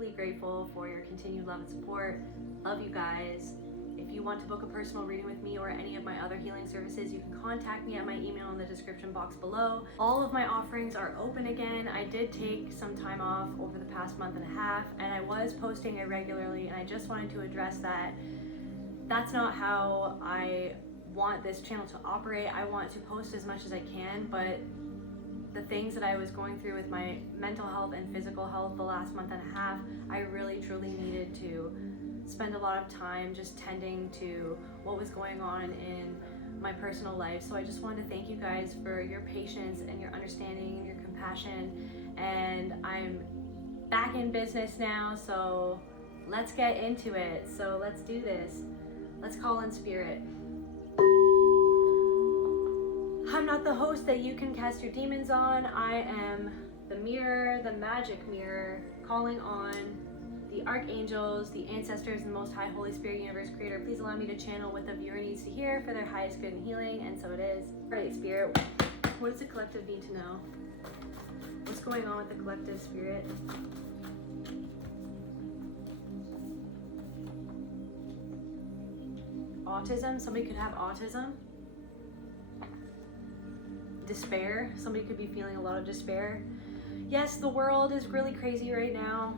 deeply grateful for your continued love and support. Love you guys. If you want to book a personal reading with me or any of my other healing services, you can contact me at my email in the description box below. All of my offerings are open again. I did take some time off over the past month and a half, and I was posting irregularly, and I just wanted to address that. That's not how I want this channel to operate. I want to post as much as I can, but the things that I was going through with my mental health and physical health the last month and a half, I really truly needed to spend a lot of time just tending to what was going on in my personal life. So I just wanted to thank you guys for your patience and your understanding and your compassion. And I'm back in business now, so let's get into it. So let's do this. Let's call in spirit. I'm not the host that you can cast your demons on. I am the mirror, the magic mirror, calling on the archangels, the ancestors, and the most high Holy Spirit, universe creator. Please allow me to channel what the viewer needs to hear for their highest good and healing, and so it is. Alright, Spirit, what does the collective need to know? What's going on with the collective, Spirit? Autism, somebody could have autism. Despair, somebody could be feeling a lot of despair. Yes, the world is really crazy right now.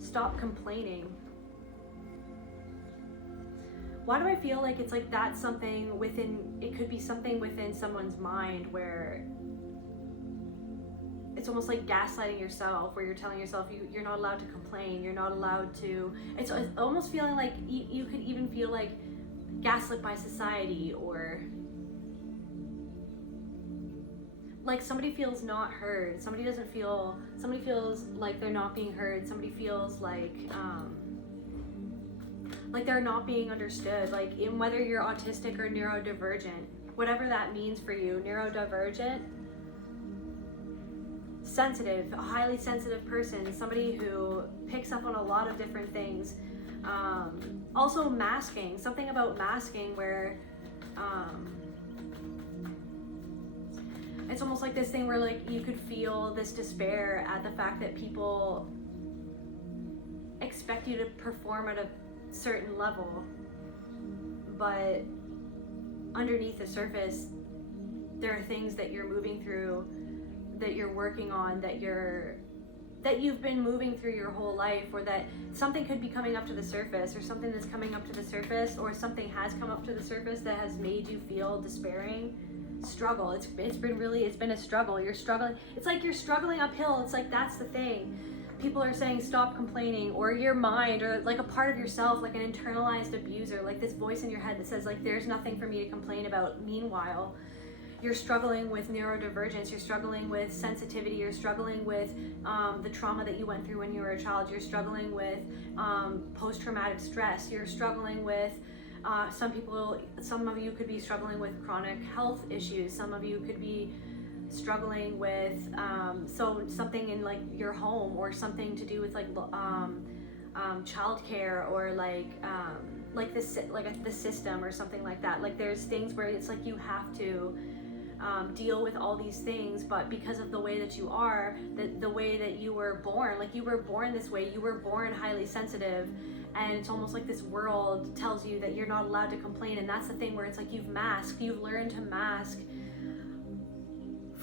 Stop complaining. Why do I feel like it's like that's something within, it could be something within someone's mind where it's almost like gaslighting yourself, where you're telling yourself you're not allowed to complain, you're not allowed to, it's almost feeling like you could even feel like gaslit by society, or like somebody feels not heard, somebody feels like they're not being heard, somebody feels like they're not being understood, like in whether you're autistic or neurodivergent, whatever that means for you. Neurodivergent, sensitive, a highly sensitive person, somebody who picks up on a lot of different things. Also masking, something about masking where it's almost like this thing where like you could feel this despair at the fact that people expect you to perform at a certain level, but underneath the surface there are things that you're moving through, that you're working on, that you've been moving through your whole life, or that something could be coming up to the surface, or something that's coming up to the surface, or something has come up to the surface that has made you feel despairing. Struggle, it's been a struggle. You're struggling, it's like you're struggling uphill. It's like that's the thing. People are saying stop complaining, or your mind, or like a part of yourself, like an internalized abuser, like this voice in your head that says like there's nothing for me to complain about. Meanwhile, you're struggling with neurodivergence, you're struggling with sensitivity, you're struggling with the trauma that you went through when you were a child, you're struggling with post-traumatic stress, you're struggling with some of you could be struggling with chronic health issues, some of you could be struggling with something in like your home, or something to do with like childcare, or the system or something like that. Like there's things where it's like you have to deal with all these things, but because of the way that you are, the way that you were born, like you were born this way, you were born highly sensitive, and it's almost like this world tells you that you're not allowed to complain. And that's the thing where it's like you've learned to mask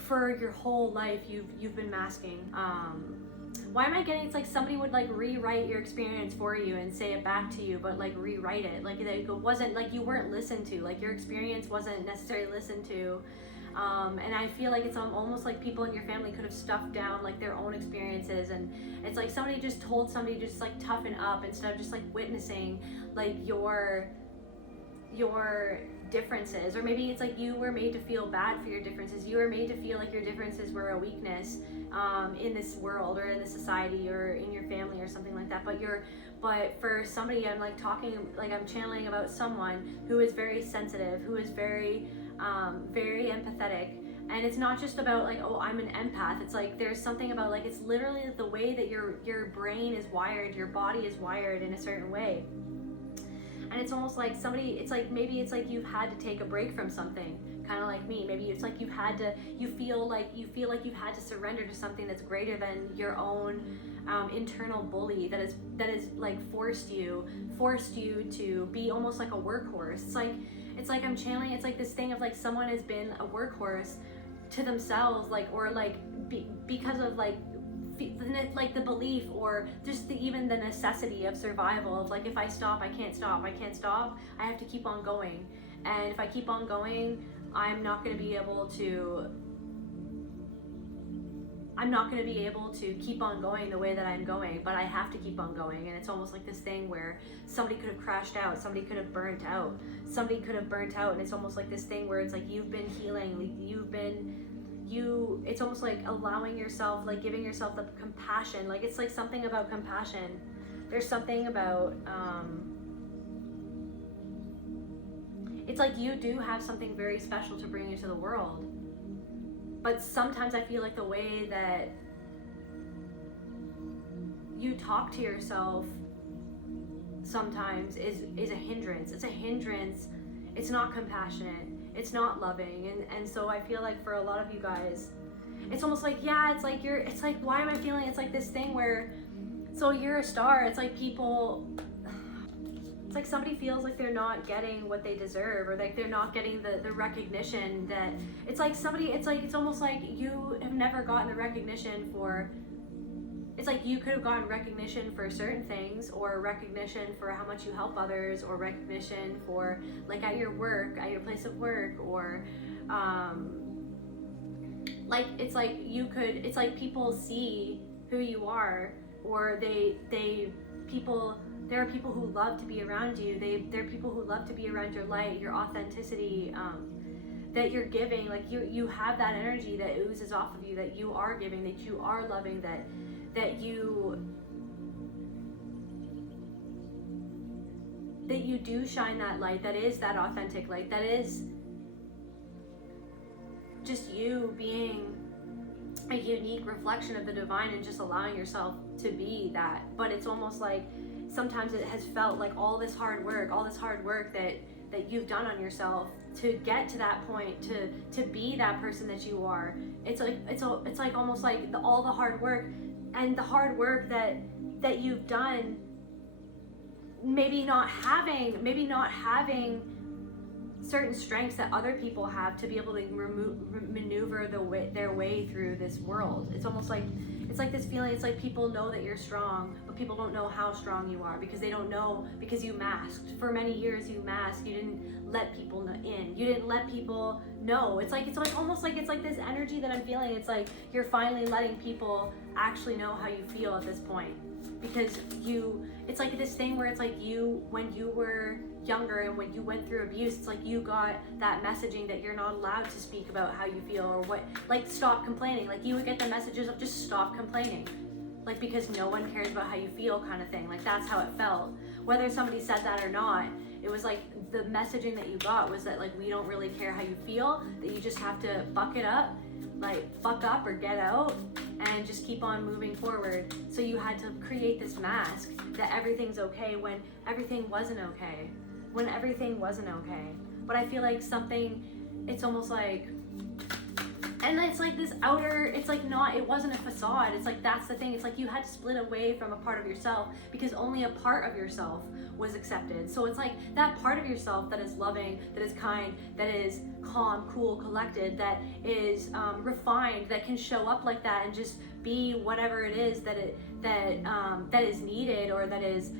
for your whole life. You've been masking. Why am I getting, it's like somebody would like rewrite your experience for you and say it back to you, but like rewrite it, like it wasn't, like you weren't listened to, like your experience wasn't necessarily listened to. And I feel like it's almost like people in your family could have stuffed down like their own experiences, and it's like somebody just told somebody to just like toughen up, instead of just like witnessing like your differences. Or maybe it's like you were made to feel bad for your differences, you were made to feel like your differences were a weakness in this world, or in the society, or in your family, or something like that. But for somebody, I'm like talking, like I'm channeling about someone who is very sensitive, who is very empathetic. And it's not just about like, oh, I'm an empath. It's like there's something about like, it's literally the way that your brain is wired, your body is wired in a certain way. And it's almost like somebody, it's like maybe it's like you've had to take a break from something, kind of like me. Maybe it's like you feel like you've had to surrender to something that's greater than your own internal bully that is like forced you to be almost like a workhorse. It's like I'm channeling. It's like this thing of like someone has been a workhorse to themselves, like, or like because of like the belief, or just even the necessity of survival of like, if I stop, I can't stop, I have to keep on going, and if I keep on going, I'm not going to be able to keep on going the way that I'm going, but I have to keep on going. And it's almost like this thing where somebody could have crashed out, somebody could have burnt out, and it's almost like this thing where it's like you've been healing, like it's almost like allowing yourself, like giving yourself the compassion. Like it's like something about compassion. There's something about it's like you do have something very special to bring into the world. But sometimes I feel like the way that you talk to yourself sometimes is a hindrance. It's a hindrance. It's not compassionate. It's not loving. And so I feel like for a lot of you guys, it's almost like, yeah, it's like, why am I feeling, it's like this thing where, so you're a star. It's like it's like somebody feels like they're not getting what they deserve, or like they're not getting the recognition that, it's like somebody, it's almost like you have never gotten the recognition for, it's like you could have gotten recognition for certain things, or recognition for how much you help others, or recognition for like at your work, at your place of work, or like it's like you could, it's like people see who you are, or there are people who love to be around you. There are people who love to be around your light, your authenticity, that you're giving. Like you have that energy that oozes off of you, that you are giving, that you are loving, that you do shine that light, that is that authentic light, that is just you being a unique reflection of the divine, and just allowing yourself to be that. But it's almost like sometimes it has felt like all this hard work that you've done on yourself to get to that point, to be that person that you are. It's like almost like all the hard work, and the hard work that you've done, maybe not having certain strengths that other people have to be able to maneuver their way through this world. It's almost like, it's like this feeling, it's like people know that you're strong, but people don't know how strong you are, because they don't know, because you masked. For many years you masked, you didn't let people in, you didn't let people know. It's like almost like, it's like this energy that I'm feeling, it's like you're finally letting people actually know how you feel at this point. Because it's like this thing where it's like when you were younger and when you went through abuse, it's like you got that messaging that you're not allowed to speak about how you feel, or what, like stop complaining. Like you would get the messages of just stop complaining, like because no one cares about how you feel, kind of thing. Like that's how it felt. Whether somebody said that or not, it was like the messaging that you got was that like we don't really care how you feel, that you just have to buck it up, like fuck up or get out, and just keep on moving forward. So you had to create this mask that everything's okay when everything wasn't okay. But I feel like it's almost like, and it's like this outer, it's like it wasn't a facade. It's like, that's the thing. It's like you had to split away from a part of yourself, because only a part of yourself was accepted. So it's like that part of yourself that is loving, that is kind, that is calm, cool, collected, that is refined, that can show up like that and just be whatever it is that is needed, or that is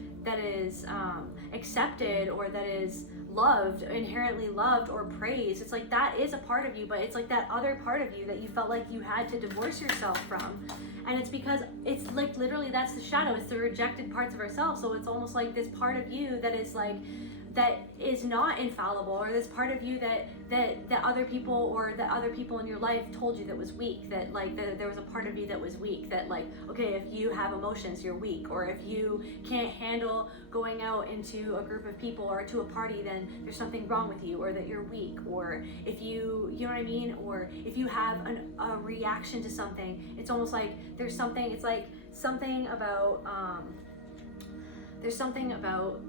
accepted, or that is loved, inherently loved, or praised. It's like that is a part of you, but it's like that other part of you that you felt like you had to divorce yourself from. And it's because it's like literally that's the shadow, it's the rejected parts of ourselves. So it's almost like this part of you that is like, that is not infallible, or this part of you that other people, or that other people in your life told you that was weak, that like there was a part of you that was weak, that like, okay, if you have emotions, you're weak, or if you can't handle going out into a group of people or to a party, then there's something wrong with you, or that you're weak, or if you know what I mean, or if you have a reaction to something, it's almost like there's something, it's like something about there's something about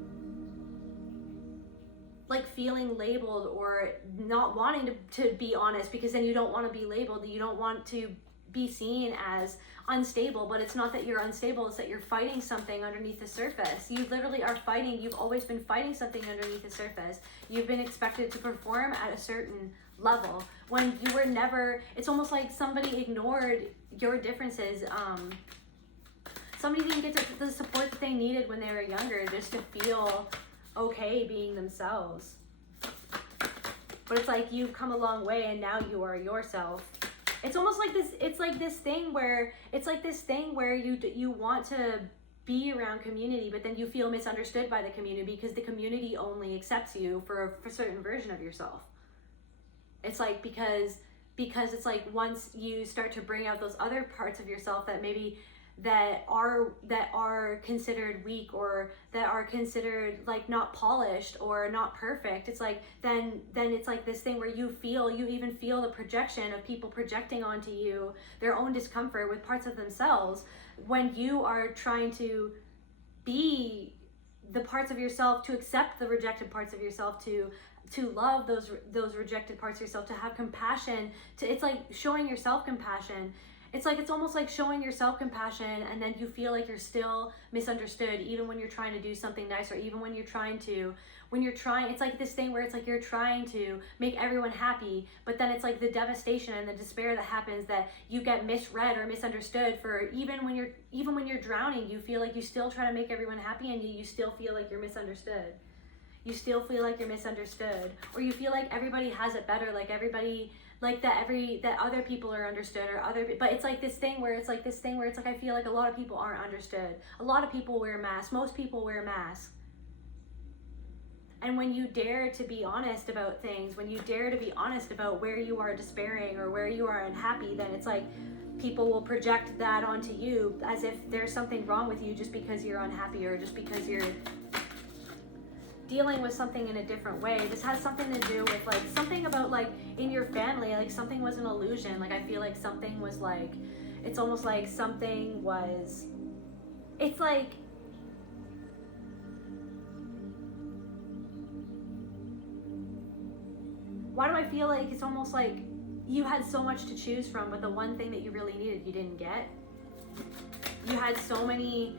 like feeling labeled or not wanting to be honest, because then you don't want to be labeled, you don't want to be seen as unstable. But it's not that you're unstable, it's that you're fighting something underneath the surface. You literally are fighting, you've always been fighting something underneath the surface. You've been expected to perform at a certain level when you were never. It's almost like somebody ignored your differences. Somebody didn't get the support that they needed when they were younger, just to feel okay being themselves. But it's like you've come a long way and now you are yourself. It's almost like this, it's like this thing where you want to be around community, but then you feel misunderstood by the community because the community only accepts you for a certain version of yourself. It's like because it's like once you start to bring out those other parts of yourself that maybe that are considered weak, or that are considered like not polished or not perfect, it's like then it's like this thing where you even feel the projection of people projecting onto you their own discomfort with parts of themselves, when you are trying to be the parts of yourself, to accept the rejected parts of yourself, to love those rejected parts of yourself, to have compassion, it's like showing yourself compassion. It's almost like showing yourself compassion, and then you feel like you're still misunderstood, even when you're trying to do something nice, or even when you're trying, it's like this thing where it's like you're trying to make everyone happy, but then it's like the devastation and the despair that happens, that you get misread or misunderstood for, even when you're drowning, you feel like you still try to make everyone happy, and you still feel like you're misunderstood. You still feel like you're misunderstood, or you feel like everybody has it better, like everybody, like that other people are understood, but it's like this thing where it's like I feel like a lot of people aren't understood. A lot of people wear masks. Most people wear masks. And when you dare to be honest about things, when you dare to be honest about where you are despairing or where you are unhappy, then it's like people will project that onto you as if there's something wrong with you just because you're unhappy, or just because you're dealing with something in a different way. This has something to do with like something about like in your family, like something was an illusion. Like I feel like something was like, it's almost like something was, it's like, why do I feel like it's almost like you had so much to choose from, but the one thing that you really needed, you didn't get? You had so many,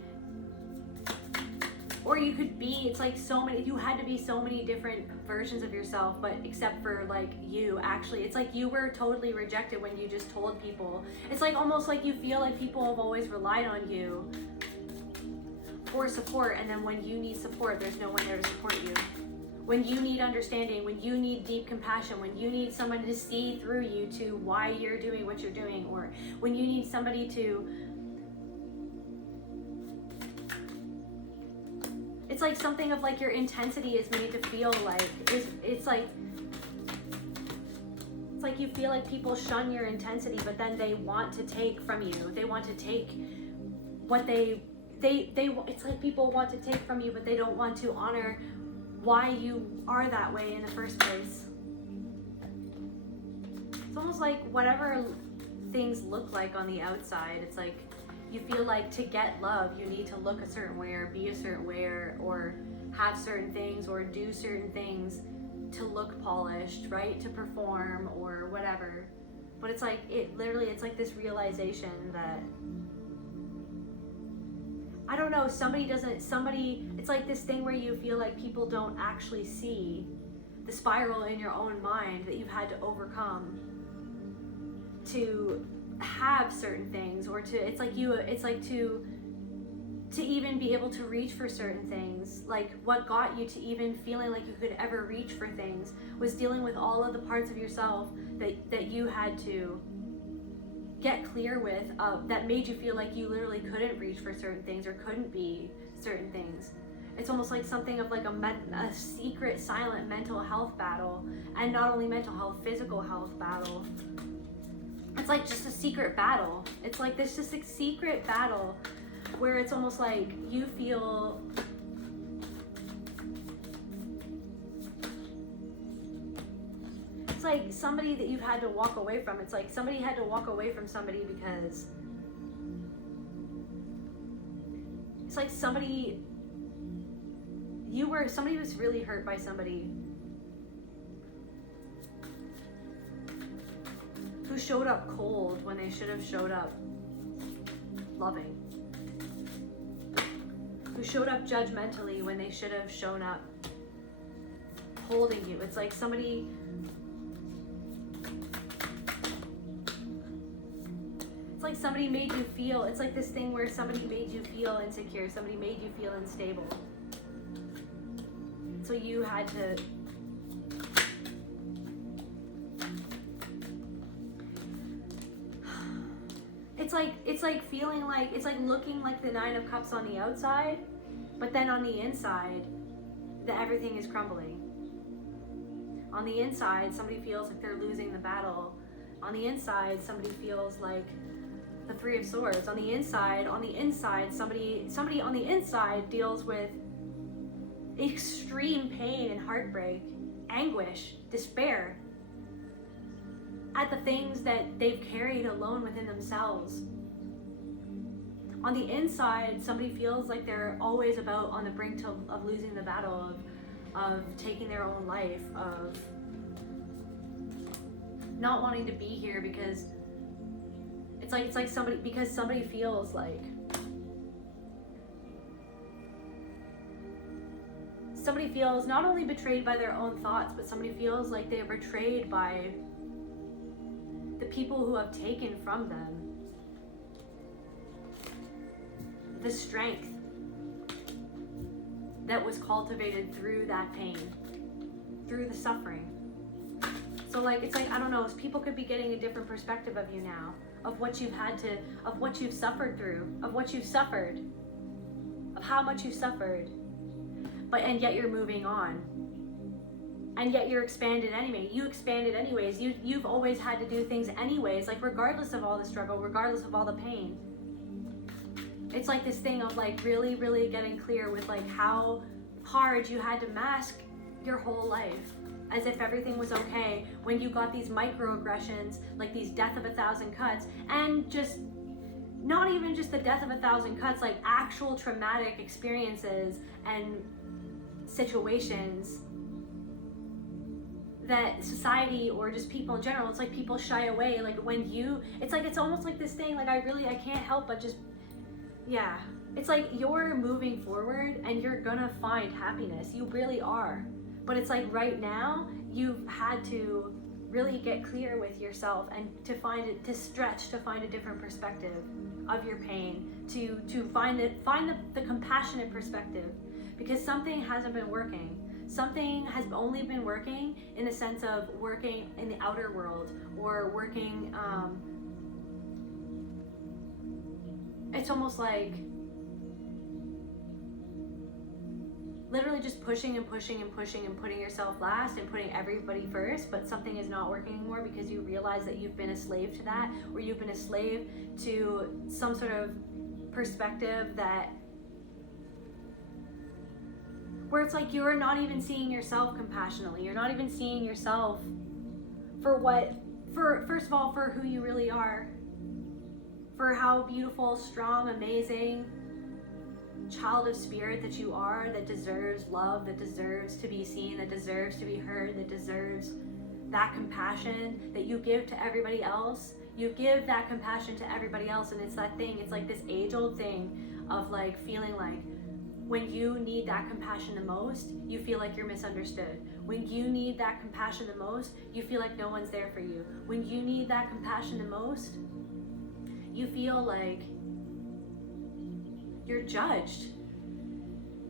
or you could be, it's like so many, you had to be so many different versions of yourself, but except for like you, actually, it's like you were totally rejected when you just told people. It's like almost like you feel like people have always relied on you for support, and then when you need support, there's no one there to support you. When you need understanding, when you need deep compassion, when you need someone to see through you to why you're doing what you're doing, or when you need somebody to, it's like something of like your intensity is made to feel like, it's like you feel like people shun your intensity, but then they want to take from you. They want to take what they it's like people want to take from you, but they don't want to honor why you are that way in the first place. It's almost like whatever things look like on the outside, it's like you feel like to get love, you need to look a certain way, or be a certain way, or have certain things, or do certain things to look polished, right? To perform or whatever. But it's like, it's like this realization that, I don't know, it's like this thing where you feel like people don't actually see the spiral in your own mind that you've had to overcome to have certain things, or to even be able to reach for certain things. Like what got you to even feeling like you could ever reach for things was dealing with all of the parts of yourself that you had to get clear with, that made you feel like you literally couldn't reach for certain things or couldn't be certain things. It's almost like something of like a secret, silent mental health battle, and not only mental health, physical health battle. It's like just a secret battle. It's like this just a secret battle where it's almost like you feel it's like somebody that you've had to walk away from. It's like somebody had to walk away from somebody because it's like somebody was really hurt by somebody, who showed up cold when they should have showed up loving, who showed up judgmentally when they should have shown up holding you. It's like somebody, it's like somebody made you feel, it's like this thing where somebody made you feel insecure, somebody made you feel unstable. So you had to it's like feeling like, it's like looking like the Nine of Cups on the outside, but then on the inside, everything is crumbling. On the inside, somebody feels like they're losing the battle. On the inside, somebody feels like the Three of Swords. On the inside, somebody on the inside deals with extreme pain and heartbreak, anguish, despair at the things that they've carried alone within themselves. On the inside, somebody feels like they're always about on the brink of losing the battle, of taking their own life, of not wanting to be here because it's like somebody feels like somebody feels not only betrayed by their own thoughts, but somebody feels like they're betrayed by the people who have taken from them the strength that was cultivated through that pain, through the suffering. So like, it's like, I don't know, people could be getting a different perspective of you now, of what you've had to, of what you've suffered through, of what you've suffered, of how much you suffered, and yet you're moving on. And yet you're expanded anyway. You expanded anyways. You've always had to do things anyways, like regardless of all the struggle, regardless of all the pain. It's like this thing of like really, really getting clear with like how hard you had to mask your whole life as if everything was okay when you got these microaggressions, like these death of 1,000 cuts, and just not even just the death of 1,000 cuts, like actual traumatic experiences and situations that society or just people in general, it's like people shy away. Like when you, it's like, it's almost like this thing, like I can't help but just, yeah. It's like you're moving forward and you're gonna find happiness. You really are. But it's like right now, you've had to really get clear with yourself and to find it, to stretch, to find a different perspective of your pain, to find the compassionate perspective, because something hasn't been working. Something has only been working in the sense of working in the outer world or working, it's almost like literally just pushing and pushing and pushing and putting yourself last and putting everybody first, but something is not working anymore because you realize that you've been a slave to that, or you've been a slave to some sort of perspective that where it's like you're not even seeing yourself compassionately. You're not even seeing yourself for first of all, for who you really are, for how beautiful, strong, amazing child of spirit that you are, that deserves love, that deserves to be seen, that deserves to be heard, that deserves that compassion that you give to everybody else. You give that compassion to everybody else, and it's that thing, it's like this age-old thing of like feeling like when you need that compassion the most, you feel like you're misunderstood. When you need that compassion the most, you feel like no one's there for you. When you need that compassion the most, you feel like you're judged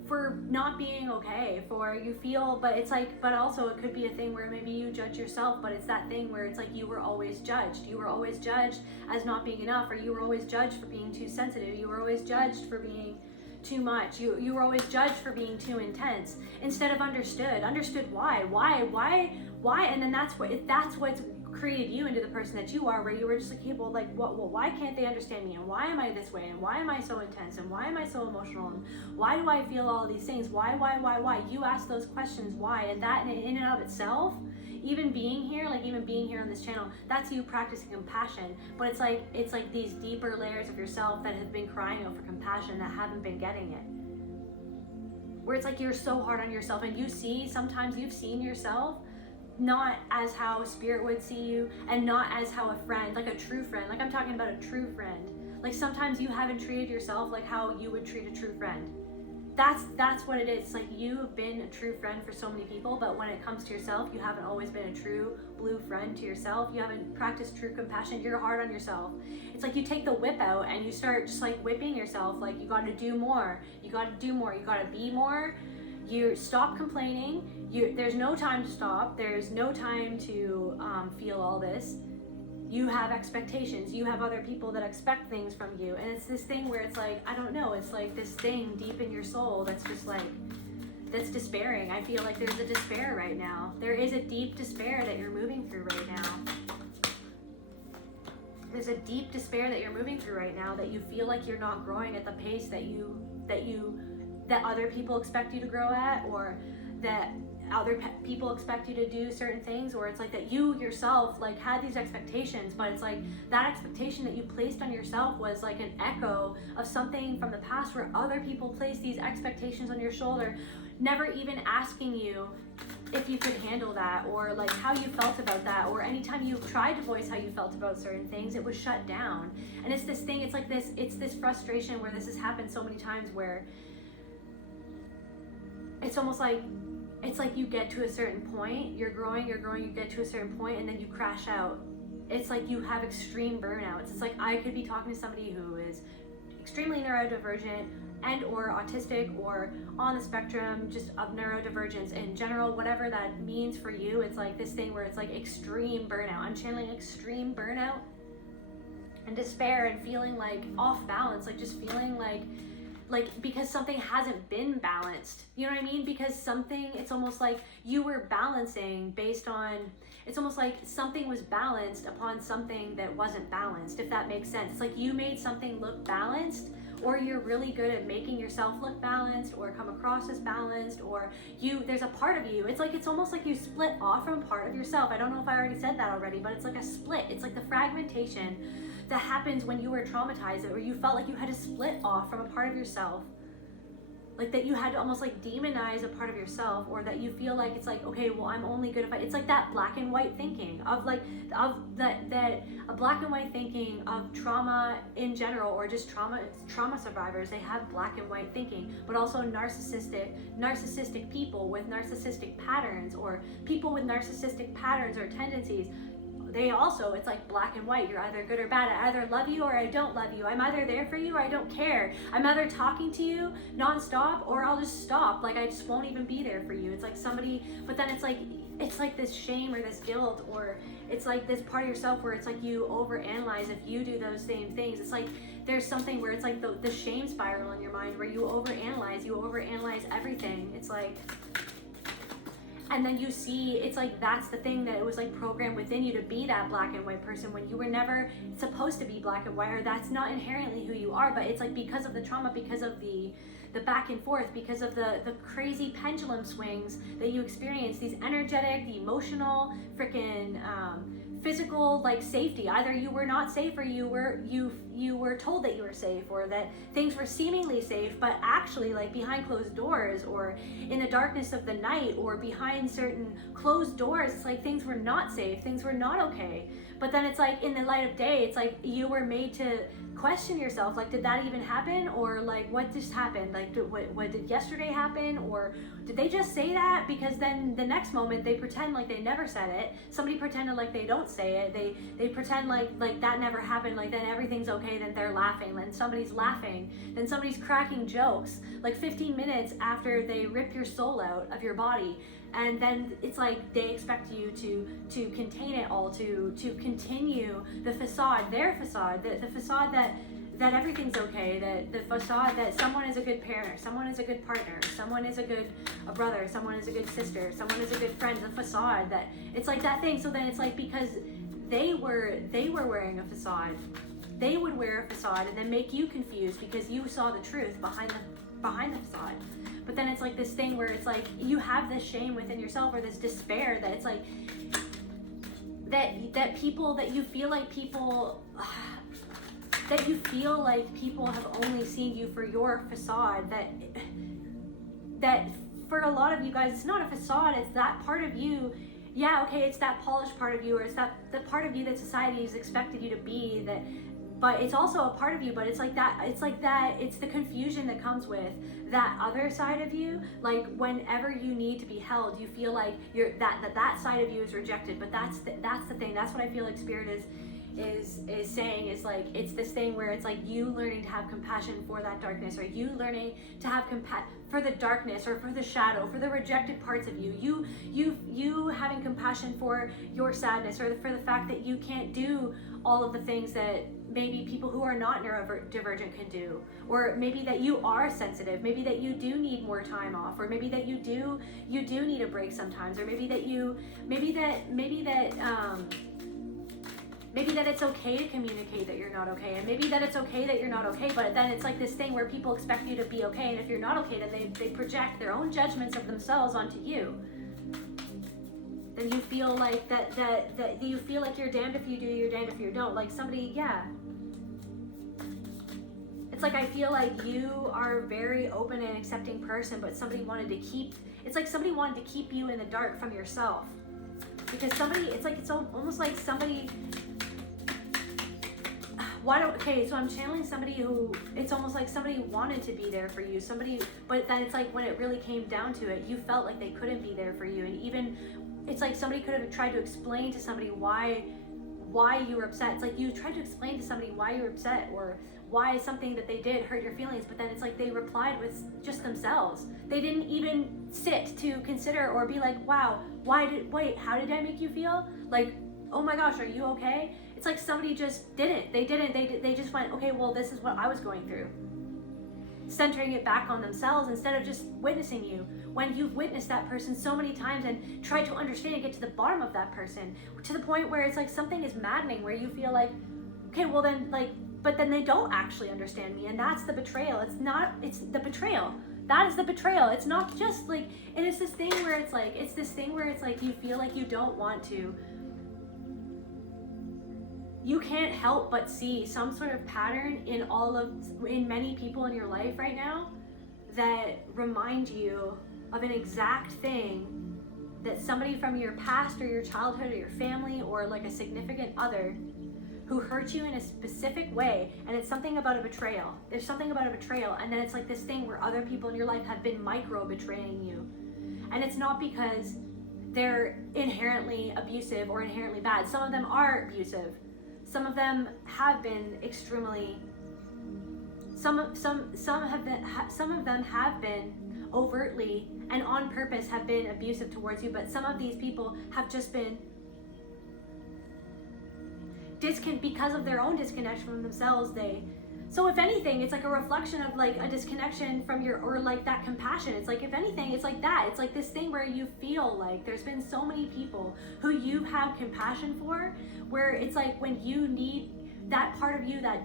for not being okay, for you feel, but it's like, but also it could be a thing where maybe you judge yourself, but it's that thing where it's like you were always judged. You were always judged as not being enough, or you were always judged for being too sensitive. You were always judged for being too much. You were always judged for being too intense instead of understood why, and then that's what's created you into the person that you are, where you were just like, hey, well, like, well, why can't they understand me, and why am I this way, and why am I so intense, and why am I so emotional, and why do I feel all of these things, why? You ask those questions, why, and that in and of itself, even being here on this channel, that's you practicing compassion. But it's like these deeper layers of yourself that have been crying out for compassion that haven't been getting it, where it's like you're so hard on yourself, and sometimes you've seen yourself not as how spirit would see you, and not as how a friend, like a true friend, like I'm talking about a true friend. Like sometimes you haven't treated yourself like how you would treat a true friend. That's what it is. It's like you've been a true friend for so many people, but when it comes to yourself, you haven't always been a true blue friend to yourself. You haven't practiced true compassion. You're hard on yourself. It's like you take the whip out and you start just like whipping yourself. Like you got to do more. You got to do more. You got to be more. You stop complaining. There's no time to stop. There's no time to feel all this. You have expectations. You have other people that expect things from you. And it's this thing where it's like, I don't know, it's like this thing deep in your soul that's just like, that's despairing. I feel like there's a despair right now. There is a deep despair that you're moving through right now. There's a deep despair that you're moving through right now, that you feel like you're not growing at the pace that other people expect you to grow at, or that other people expect you to do certain things, or it's like that you yourself like had these expectations, but it's like that expectation that you placed on yourself was like an echo of something from the past where other people placed these expectations on your shoulder, never even asking you if you could handle that, or like how you felt about that, or anytime you tried to voice how you felt about certain things, it was shut down. And it's this thing, it's this frustration where this has happened so many times, where it's almost like, it's like you get to a certain point, you're growing, you get to a certain point, and then you crash out. It's like you have extreme burnouts. It's like I could be talking to somebody who is extremely neurodivergent and or autistic or on the spectrum just of neurodivergence in general, whatever that means for you. It's like this thing where it's like extreme burnout. I'm channeling extreme burnout and despair and feeling like off balance, like just feeling like because something hasn't been balanced, you know what I mean? Because something, it's almost like you were balancing based on, it's almost like something was balanced upon something that wasn't balanced, if that makes sense. It's like you made something look balanced, or you're really good at making yourself look balanced or come across as balanced, or there's a part of you, it's like, it's almost like you split off from a part of yourself. I don't know if I already said that already, but it's like a split. It's like the fragmentation that happens when you were traumatized, or you felt like you had to split off from a part of yourself, like that you had to almost like demonize a part of yourself, or that you feel like it's like, okay, well, I'm only good if it's like that black and white thinking of like that a black and white thinking of trauma in general, or just trauma survivors. They have black and white thinking, but also narcissistic people with narcissistic patterns, or people with narcissistic patterns or tendencies. They also, it's like black and white. You're either good or bad. I either love you or I don't love you. I'm either there for you or I don't care. I'm either talking to you nonstop or I'll just stop. Like I just won't even be there for you. It's like somebody, but then it's like this shame or this guilt, or it's like this part of yourself where it's like you overanalyze if you do those same things. It's like there's something where it's like the shame spiral in your mind where you overanalyze everything. It's like, and then you see, it's like that's the thing, that it was like programmed within you to be that black and white person when you were never supposed to be black and white, or that's not inherently who you are. But it's like because of the trauma, because of the back and forth, because of the crazy pendulum swings that you experience, these energetic, the emotional, freaking physical like safety. Either you were not safe, or you were told that you were safe, or that things were seemingly safe, but actually like behind closed doors, or in the darkness of the night, or behind certain closed doors, it's like things were not safe, things were not okay. But then it's like in the light of day, it's like you were made to question yourself, like, did that even happen? Or like, what just happened? Like, what did yesterday happen? Or did they just say that? Because then the next moment they pretend like they never said it. Somebody pretended like they don't say it. They pretend like that never happened. Like then everything's okay. Then they're laughing. Then somebody's laughing. Then somebody's cracking jokes. Like 15 minutes after they rip your soul out of your body. And then it's like they expect you to contain it all, to continue the facade, their facade, the facade that everything's okay, that the facade that someone is a good parent, someone is a good partner, someone is a brother, someone is a good sister, someone is a good friend, the facade, that it's like that thing. So then it's like, because they were wearing a facade, they would wear a facade and then make you confused because you saw the truth behind the facade. But then it's like this thing where it's like you have this shame within yourself, or this despair, that it's like that people, that you feel like people have only seen you for your facade, that for a lot of you guys, it's not a facade, it's that part of you. yeah, okay, it's that polished part of you, or it's that the part of you that society has expected you to be, that, but it's also a part of you, but it's like that, it's the confusion that comes with that other side of you. Like whenever you need to be held, you feel like that side of you is rejected. But that's the thing. That's what I feel like Spirit is saying, is like, it's this thing where it's like you learning to have compassion for that darkness, or you learning to have for the darkness, or for the shadow, for the rejected parts of you. You having compassion for your sadness, or for the fact that you can't do all of the things that maybe people who are not neurodivergent can do, or maybe that you are sensitive, maybe that you do need more time off, or maybe that you do need a break sometimes, or maybe that it's okay to communicate that you're not okay, and maybe that it's okay that you're not okay, but then it's like this thing where people expect you to be okay, and if you're not okay, then they project their own judgments of themselves onto you. Then you feel like that you feel like you're damned if you do, you're damned if you don't. Like somebody, yeah. It's like I feel like you are a very open and accepting person, but somebody wanted to keep, it's like somebody wanted to keep you in the dark from yourself. Because somebody, it's like, it's almost like somebody, so I'm channeling somebody who, it's almost like somebody wanted to be there for you, but then it's like when it really came down to it, you felt like they couldn't be there for you. And even, it's like somebody could have tried to explain to somebody why you were upset. It's like you tried to explain to somebody why you were upset, or why something that they did hurt your feelings, but then it's like they replied with just themselves. They didn't even sit to consider or be like, wow, how did I make you feel? Like, oh my gosh, are you okay? It's like somebody just didn't. They just went, okay, well, this is what I was going through. Centering it back on themselves instead of just witnessing you. When you've witnessed that person so many times and tried to understand and get to the bottom of that person, to the point where it's like something is maddening, where you feel like, okay, well then, like, but then they don't actually understand me, and that's the betrayal. It's the betrayal. That is the betrayal. It's not just like, and it's this thing where it's like, you feel like you don't want to. You can't help but see some sort of pattern in many people in your life right now that remind you of an exact thing that somebody from your past or your childhood or your family or like a significant other who hurt you in a specific way, and it's something about a betrayal. There's something about a betrayal, and then it's like this thing where other people in your life have been micro-betraying you. And it's not because they're inherently abusive or inherently bad. Some of them are abusive. Some of them have been extremely, some of them have been overtly and on purpose have been abusive towards you, but some of these people have just been because of their own disconnection from themselves. So if anything, it's like a reflection of like a disconnection from or like that compassion. It's like, if anything, it's like that. It's like this thing where you feel like there's been so many people who you've had compassion for, where it's like when you need that part of you, that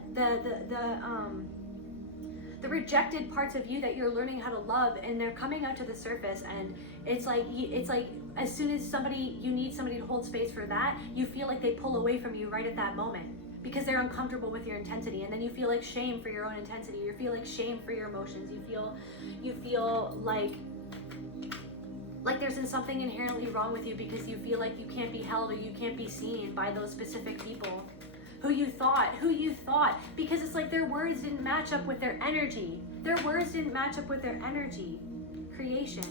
the rejected parts of you that you're learning how to love, and they're coming out to the surface, and it's like as soon as you need somebody to hold space for that, you feel like they pull away from you right at that moment because they're uncomfortable with your intensity, and then you feel like shame for your own intensity. You feel like shame for your emotions. You feel like there's been something inherently wrong with you because you feel like you can't be held or you can't be seen by those specific people who you thought, because it's like their words didn't match up with their energy. Their words didn't match up with their energy creation.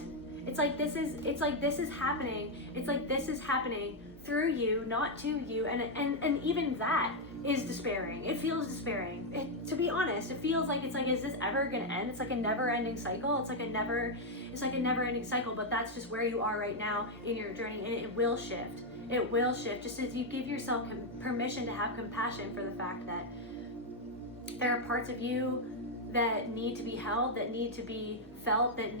It's like this is happening through you, not to you, and even that is despairing. It feels despairing. To be honest, it feels like is this ever gonna end? It's like a never-ending cycle. It's like a never-ending cycle. But that's just where you are right now in your journey, and it will shift. It will shift, just as you give yourself permission to have compassion for the fact that there are parts of you that need to be held, that need to be felt, that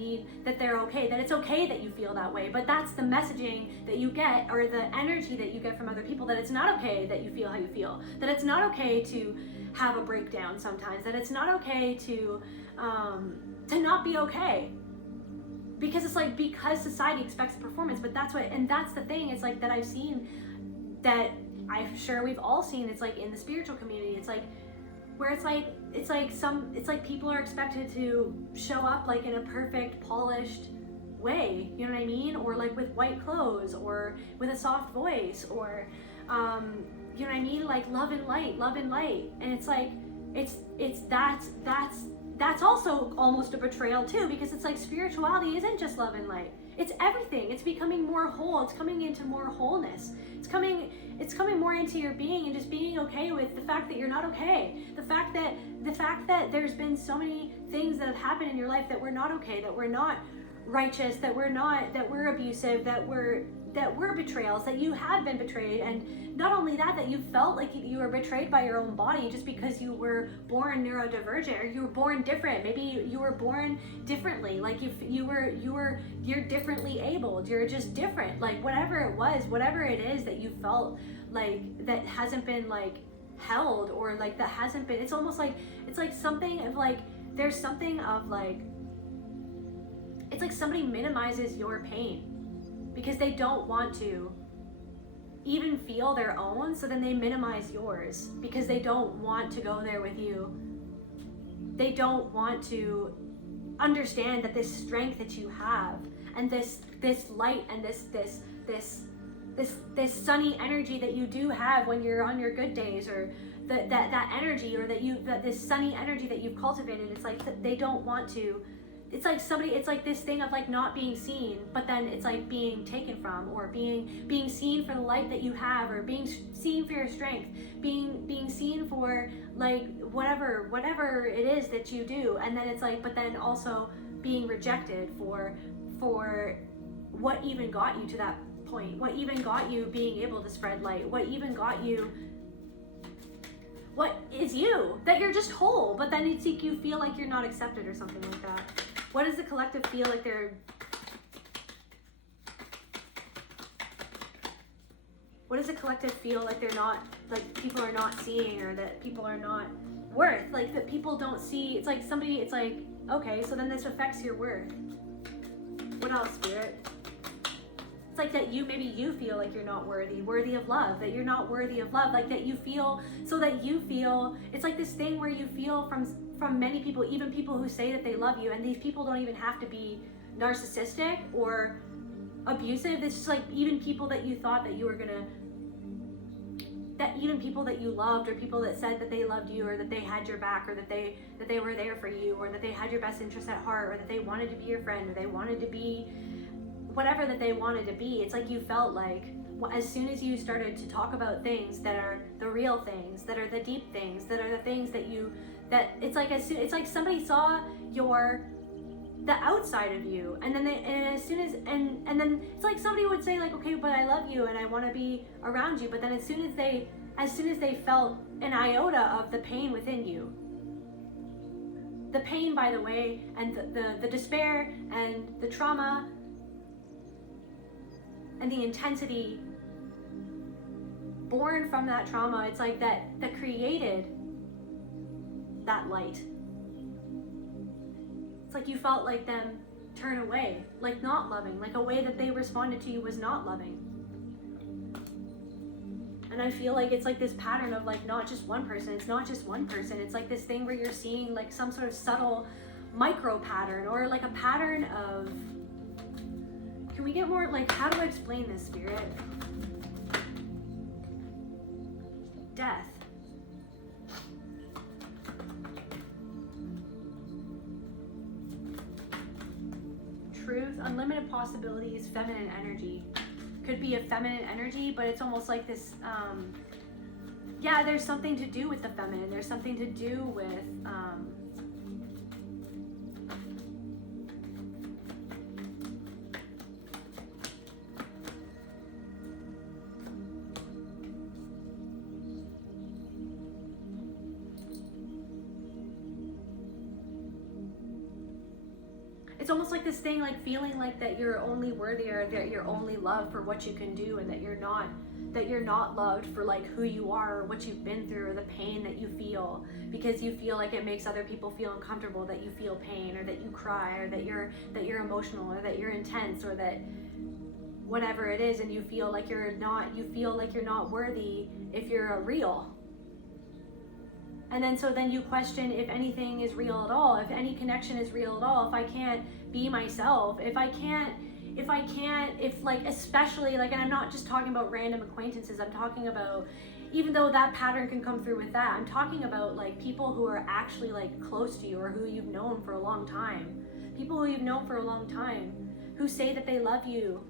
they're okay, that it's okay that you feel that way. But that's the messaging that you get, or the energy that you get from other people, that it's not okay that you feel how you feel, that it's not okay to have a breakdown sometimes, that it's not okay to not be okay. Because it's like, because society expects a performance, but that's the thing, it's like that I've seen, that I'm sure we've all seen, it's like in the spiritual community, it's like, where it's like people are expected to show up like in a perfect, polished way, you know what I mean? Or like with white clothes, or with a soft voice, or you know what I mean? Like love and light, love and light. And it's like, that's also almost a betrayal too, because it's like spirituality isn't just love and light. It's everything. It's becoming more whole. It's coming into more wholeness. It's coming more into your being, and just being okay with the fact that you're not okay. The fact that there's been so many things that have happened in your life that were not okay, that were not righteous, that were abusive, that were betrayals, that you have been betrayed. And not only that you felt like you were betrayed by your own body just because you were born neurodivergent, or you were born different. Maybe you were born differently, like you're differently abled, you're just different, like whatever it was, whatever it is that you felt like that hasn't been like held, or like that hasn't been, it's almost like, it's like something of like, there's something of like, it's like somebody minimizes your pain because they don't want to even feel their own, so then they minimize yours because they don't want to go there with you. They don't want to understand that this strength that you have, and this light, and this sunny energy that you do have when you're on your good days, or that energy, or that this sunny energy that you've cultivated, it's like they don't want to. It's like it's like this thing of like not being seen, but then it's like being taken from, or being seen for the light that you have, or being seen for your strength, being seen for like whatever it is that you do. And then it's like, but then also being rejected for what even got you to that point, what even got you being able to spread light, what even got you, what is you, that you're just whole, but then it's like you feel like you're not accepted or something like that. What does the collective feel like what does the collective feel like they're not, like people are not seeing, or that people are not worth, like that people don't see? It's like somebody, it's like, okay, so then this affects your worth. What else, Spirit? It's like that maybe you feel like you're not worthy of love, that you're not worthy of love, like that you feel, so that you feel, it's like this thing where you feel from many people, even people who say that they love you, and these people don't even have to be narcissistic or abusive. It's just like even people that you thought that you were gonna, that even people that you loved, or people that said that they loved you, or that they had your back, or that they were there for you, or that they had your best interest at heart, or that they wanted to be your friend, or they wanted to be whatever that they wanted to be. It's like you felt like as soon as you started to talk about things that are the real things, that are the deep things, that are the things that it's like it's like somebody saw the outside of you, and then and then it's like somebody would say like, okay, but I love you and I want to be around you, but then as soon as they felt an iota of the pain within you, the pain, by the way, and the despair and the trauma and the intensity born from that trauma, it's like that created that light. It's like you felt like them turn away, like not loving, like a way that they responded to you was not loving. And I feel like it's like this pattern of like not just one person, it's not just one person, it's like this thing where you're seeing like some sort of subtle micro pattern, or like a pattern of, can we get more, like, how do I explain this, Spirit? Death. Truth, unlimited possibilities, feminine energy. Could be a feminine energy, but it's almost like this, yeah, there's something to do with the feminine. There's something to do with, it's almost like this thing, like feeling like that you're only worthy, or that you're only loved for what you can do, and that you're not loved for like who you are, or what you've been through, or the pain that you feel, because you feel like it makes other people feel uncomfortable that you feel pain, or that you cry, or that you're emotional, or that you're intense, or that whatever it is, and you feel like you're not worthy if you're real. And then so then you question if anything is real at all, if any connection is real at all, if I can't be myself, if like, especially like, and I'm not just talking about random acquaintances, I'm talking about, even though that pattern can come through with that, I'm talking about like people who are actually like close to you, or who you've known for a long time. People who you've known for a long time, who say that they love you,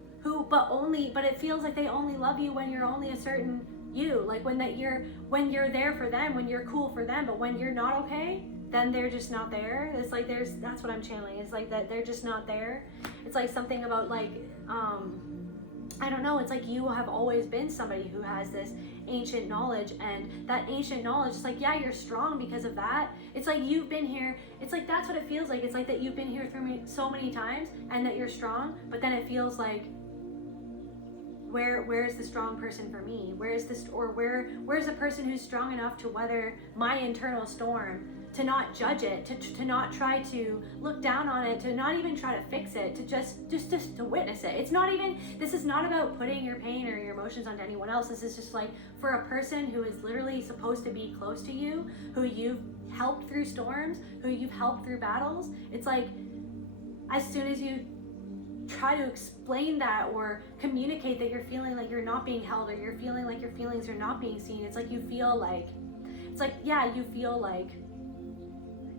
but it feels like they only love you when you're only a certain you, like when you're there for them, when you're cool for them, but when you're not okay, then they're just not there. It's like that's what I'm channeling. It's like that they're just not there. It's like something about like, I don't know, it's like you have always been somebody who has this ancient knowledge, and that ancient knowledge is like, yeah, you're strong because of that. It's like you've been here, it's like that's what it feels like. It's like that you've been here through me so many times, and that you're strong, but then it feels like, where's the strong person for me? Where's the person who's strong enough to weather my internal storm, to not judge it, to not try to look down on it, to not even try to fix it, to just to witness it. It's not even, this is not about putting your pain or your emotions onto anyone else. This is just like for a person who is literally supposed to be close to you, who you've helped through storms, who you've helped through battles. It's like, as soon as you try to explain that or communicate that you're feeling like you're not being held, or you're feeling like your feelings are not being seen, it's like you feel like, it's like, yeah, you feel like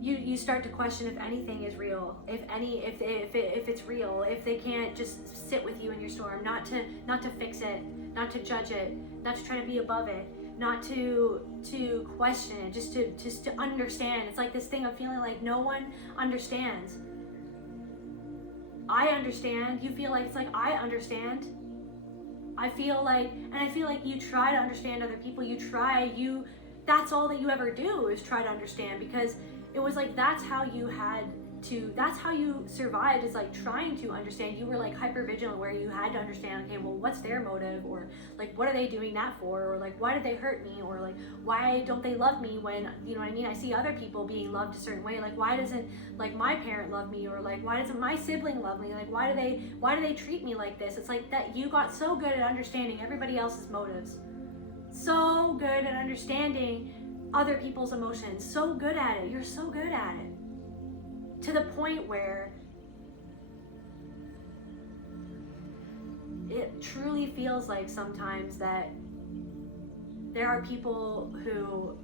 you start to question if anything is real, if it's real, if they can't just sit with you in your storm, not to fix it, not to judge it, not to try to be above it, not to question it, just to understand. It's like this thing of feeling like no one understands. I understand. You feel like it's like I understand. I feel like you try to understand other people. That's all that you ever do is try to understand, because it was like that's how you survived, is like trying to understand. You were like hyper vigilant, where you had to understand, okay, well, what's their motive, or like what are they doing that for, or like why did they hurt me, or like why don't they love me when, you know what I mean, I see other people being loved a certain way, like why doesn't like my parent love me, or like why doesn't my sibling love me, like why do they treat me like this. It's like that you got so good at understanding everybody else's motives, so good at understanding other people's emotions, so good at it, you're so good at it, to the point where it truly feels like sometimes that there are people who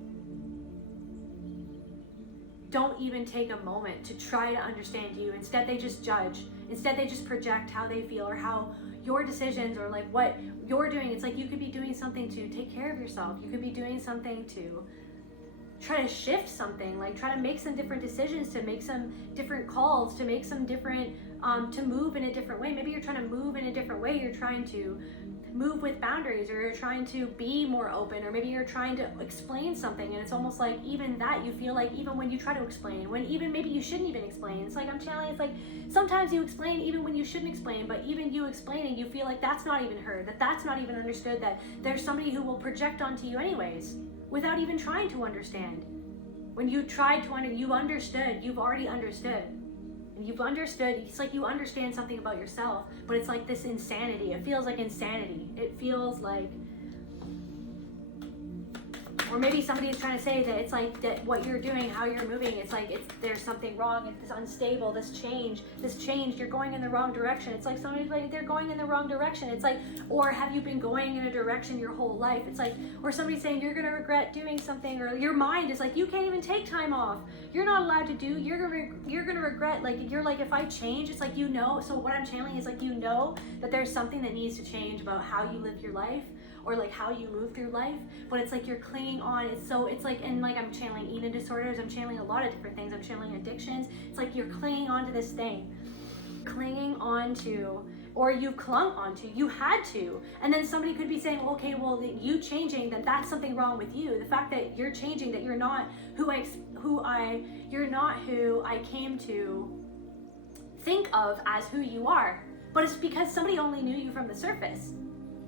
don't even take a moment to try to understand you. Instead they just judge, instead they just project how they feel, or how your decisions, or like what you're doing. It's like you could be doing something to take care of yourself, you could be doing something to try to shift something, like try to make some different decisions, to make some different calls, to make some different, to move in a different way. Maybe you're trying to move in a different way. You're trying to move with boundaries, or you're trying to be more open, or maybe you're trying to explain something, and it's almost like even that you feel like, even when you try to explain, when even maybe you shouldn't even explain, it's like I'm channeling, it's like sometimes you explain even when you shouldn't explain, but even you explaining, you feel like that's not even heard, that's not even understood, that there's somebody who will project onto you anyways, without even trying to understand. When you tried to you've understood, you've already understood. And you've understood, it's like you understand something about yourself, but it's like this insanity. It feels like insanity. It feels like, or maybe somebody is trying to say that it's like that what you're doing, how you're moving, it's like there's something wrong, it's unstable, this change, you're going in the wrong direction. It's like somebody's like, they're going in the wrong direction. It's like, or have you been going in a direction your whole life? It's like, or somebody's saying you're gonna regret doing something, or your mind is like, you can't even take time off. You're not allowed to do, you're gonna regret, like you're like, if I change, it's like, you know, so what I'm channeling is like, you know that there's something that needs to change about how you live your life, or like how you move through life, but it's like you're clinging on. It's like, and like I'm channeling eating disorders, I'm channeling a lot of different things, I'm channeling addictions. It's like you're clinging on to this thing, clinging on to, or you clung onto, you had to, and then somebody could be saying, well, okay, well, you changing, then that's something wrong with you. The fact that you're changing, that you're not you're not who I came to think of as who you are, but it's because somebody only knew you from the surface.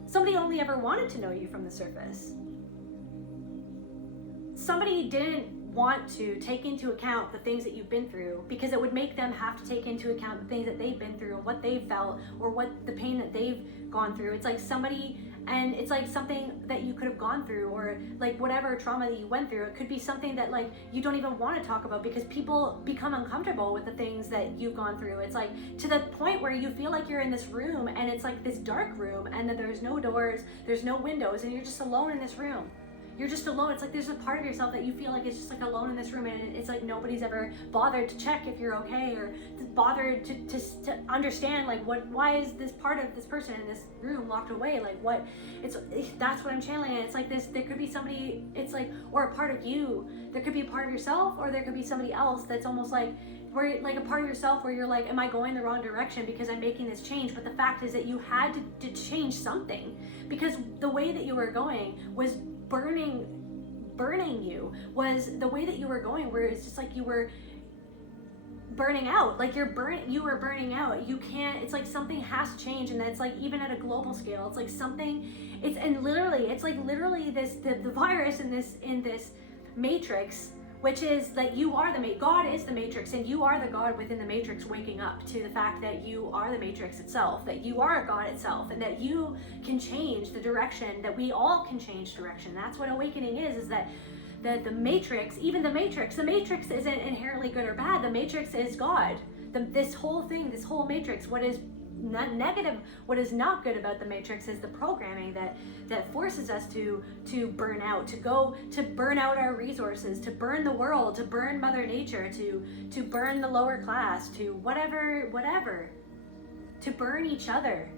Somebody only ever wanted to know you from the surface. Somebody didn't want to take into account the things that you've been through, because it would make them have to take into account the things that they've been through, what they've felt, or what the pain that they've gone through. It's like somebody And it's like something that you could have gone through, or like whatever trauma that you went through. It could be something that like you don't even want to talk about because people become uncomfortable with the things that you've gone through. It's like to the point where you feel like you're in this room and it's like this dark room and that there's no doors, there's no windows, and you're just alone in this room. You're just alone. It's like there's a part of yourself that you feel like it's just like alone in this room, and it's like nobody's ever bothered to check if you're okay, or bothered to understand like why is this part of this person in this room locked away, like what that's what I'm channeling. And it's like this, there could be somebody, it's like, or a part of you, there could be a part of yourself, or there could be somebody else that's almost like where like a part of yourself where you're like, am I going the wrong direction because I'm making this change? But the fact is that you had to change something, because the way that you were going was burning you, was the way that you were going, where it's just like you were burning out, like you were burning out. You can't, it's like something has to change. And that's like even at a global scale, it's like something, it's, and literally it's like literally this the virus in this matrix, which is that you are God is the matrix, and you are the God within the matrix, waking up to the fact that you are the matrix itself, that you are God itself, and that you can change the direction, that we all can change direction. That's what awakening is that the matrix, even the matrix isn't inherently good or bad. The matrix is God. This whole thing, this whole matrix, what is not negative, what is not good about the matrix is the programming that forces us to burn out, to burn out our resources, to burn the world, to burn Mother Nature, to burn the lower class, to whatever, to burn each other,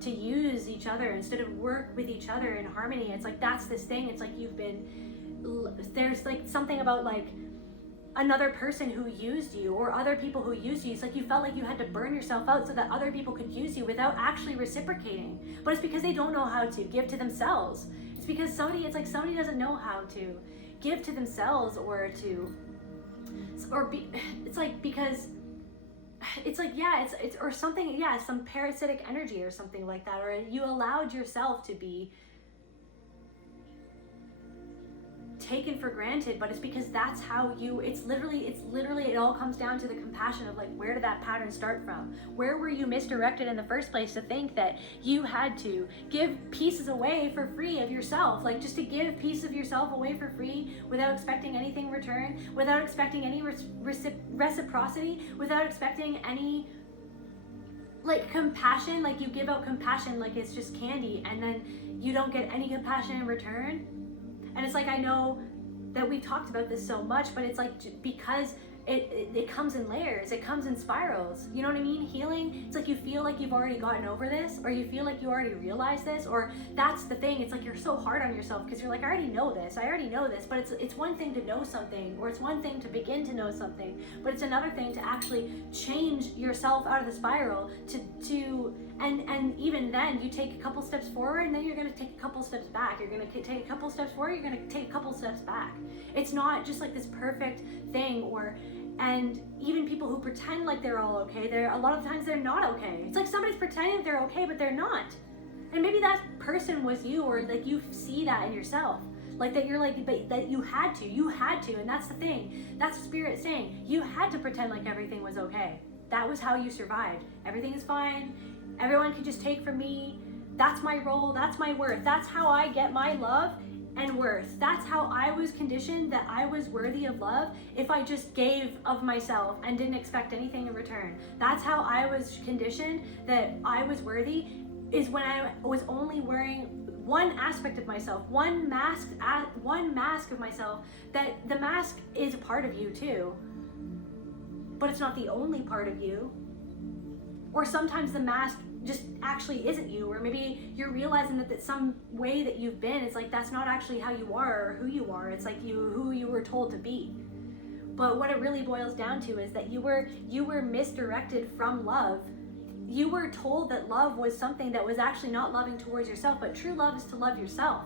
to use each other instead of work with each other in harmony. It's like that's this thing. It's like there's like something about like another person who used you, or other people who used you. It's like you felt like you had to burn yourself out so that other people could use you without actually reciprocating. But it's because they don't know how to give to themselves. It's because somebody doesn't know how to give to themselves, it's like because it's like, yeah, it's or something, yeah, some parasitic energy or something like that, or you allowed yourself to be taken for granted. But it's because that's how it's literally it all comes down to the compassion of like, where did that pattern start from? Where were you misdirected in the first place to think that you had to give pieces away for free of yourself, like just to give pieces of yourself away for free without expecting anything in return, without expecting any reciprocity, without expecting any like compassion, like you give out compassion like it's just candy, and then you don't get any compassion in return. And it's like, I know that we've talked about this so much, but it's like, because it comes in layers, it comes in spirals. You know what I mean? Healing, it's like you feel like you've already gotten over this, or you feel like you already realized this, or that's the thing. It's like you're so hard on yourself because you're like, I already know this. But it's one thing to know something, or it's one thing to begin to know something, but it's another thing to actually change yourself out of the spiral and even then you take a couple steps forward, and then you're going to take a couple steps back. You're going to take a couple steps forward, you're going to take a couple steps back. It's not just like this perfect thing, and even people who pretend like they're all okay, a lot of times they're not okay. It's like somebody's pretending they're okay, but they're not. And maybe that person was you, or like you see that in yourself. Like that you're like, but that you had to, and that's the thing. That's Spirit saying, you had to pretend like everything was okay. That was how you survived. Everything is fine. Everyone can just take from me. That's my role. That's my worth. That's how I get my love and worth. That's how I was conditioned that I was worthy of love if I just gave of myself and didn't expect anything in return. That's how I was conditioned that I was worthy, is when I was only wearing one aspect of myself, one mask of myself, that the mask is a part of you too, but it's not the only part of you. Or sometimes the mask just actually isn't you, or maybe you're realizing that some way that you've been, it's like that's not actually how you are or who you are. It's like who you were told to be. But what it really boils down to is that you were misdirected from love. You were told that love was something that was actually not loving towards yourself, but true love is to love yourself.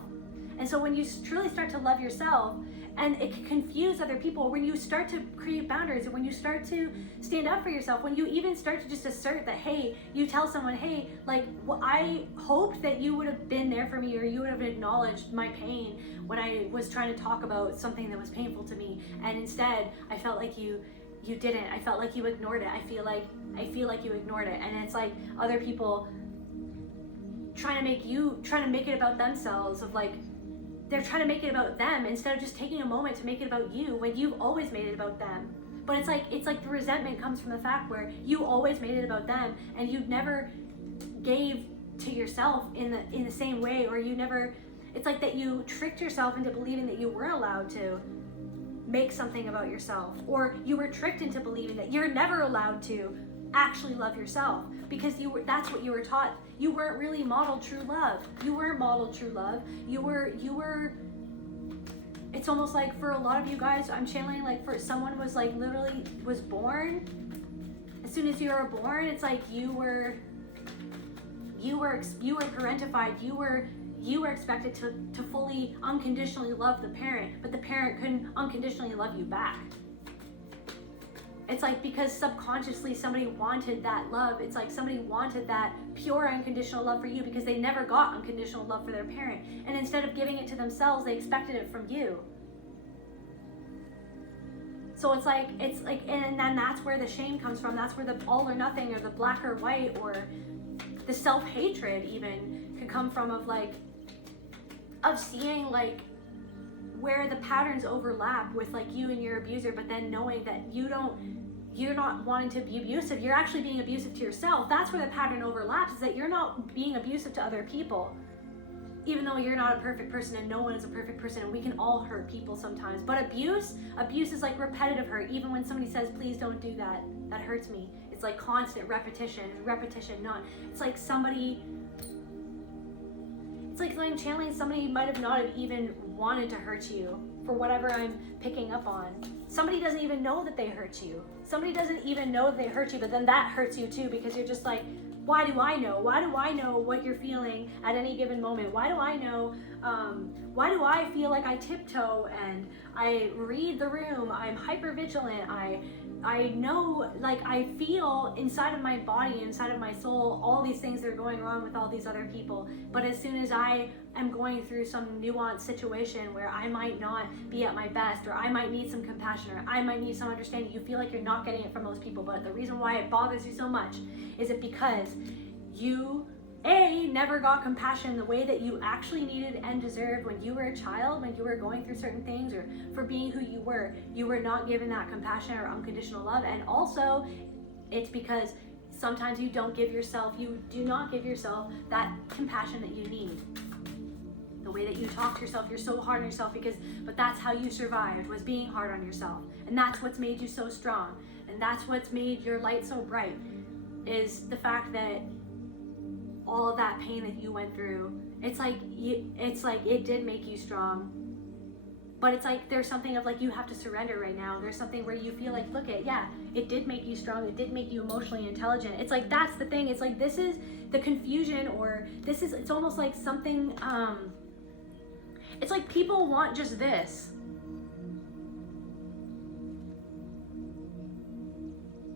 And so when you truly start to love yourself, and it can confuse other people, when you start to create boundaries, and when you start to stand up for yourself, when you even start to just assert that, hey, you tell someone, hey, like, well, I hoped that you would have been there for me, or you would have acknowledged my pain when I was trying to talk about something that was painful to me, and instead I felt like you didn't. I felt like you ignored it. I feel like you ignored it. And it's like other people trying to make it about themselves, of like, they're trying to make it about them instead of just taking a moment to make it about you when you've always made it about them. But it's like the resentment comes from the fact where you always made it about them and you never gave to yourself in the same way, or you never, it's like that you tricked yourself into believing that you weren't allowed to make something about yourself, or you were tricked into believing that you're never allowed to actually love yourself because that's what you were taught. You weren't really modeled true love. You weren't modeled true love. You were it's almost like for a lot of you guys, I'm channeling like for someone was like literally was born. As soon as you were born, it's like you were parentified. You were expected to fully unconditionally love the parent, but the parent couldn't unconditionally love you back. It's like because subconsciously somebody wanted that love. It's like somebody wanted that pure unconditional love for you because they never got unconditional love for their parent. And instead of giving it to themselves, they expected it from you. So it's like, and then that's where the shame comes from. That's where the all or nothing, or the black or white, or the self-hatred even could come from, of seeing like where the patterns overlap with like you and your abuser, but then knowing that you're not wanting to be abusive, you're actually being abusive to yourself. That's where the pattern overlaps, is that you're not being abusive to other people, even though you're not a perfect person and no one is a perfect person, and we can all hurt people sometimes. But abuse is like repetitive hurt. Even when somebody says, please don't do that, that hurts me. It's like constant repetition, not, it's like somebody, it's like I'm channeling somebody might have not have even wanted to hurt you for whatever I'm picking up on. Somebody doesn't even know that they hurt you. Somebody doesn't even know that they hurt you, but then that hurts you too, because you're just like, why do I know? Why do I know what you're feeling at any given moment? Why do I know? Why do I feel like I tiptoe and I read the room? I'm hyper vigilant. I know, like I feel inside of my body, inside of my soul, all these things that are going wrong with all these other people. But as soon as I am going through some nuanced situation where I might not be at my best, or I might need some compassion, or I might need some understanding, you feel like you're not getting it from those people. But the reason why it bothers you so much is it because you never got compassion the way that you actually needed and deserved when you were a child, when you were going through certain things, or for being who you were not given that compassion or unconditional love. And also it's because sometimes you do not give yourself that compassion that you need. The way that you talk to yourself, you're so hard on yourself but that's how you survived, was being hard on yourself. And that's what's made you so strong. And that's what's made your light so bright, is the fact that all of that pain that you went through, it's like it did make you strong. But it's like there's something of like you have to surrender right now. There's something where you feel like, it did make you strong. It did make you emotionally intelligent. It's like that's the thing. It's like this is the confusion, or it's almost like something, it's like people want just this.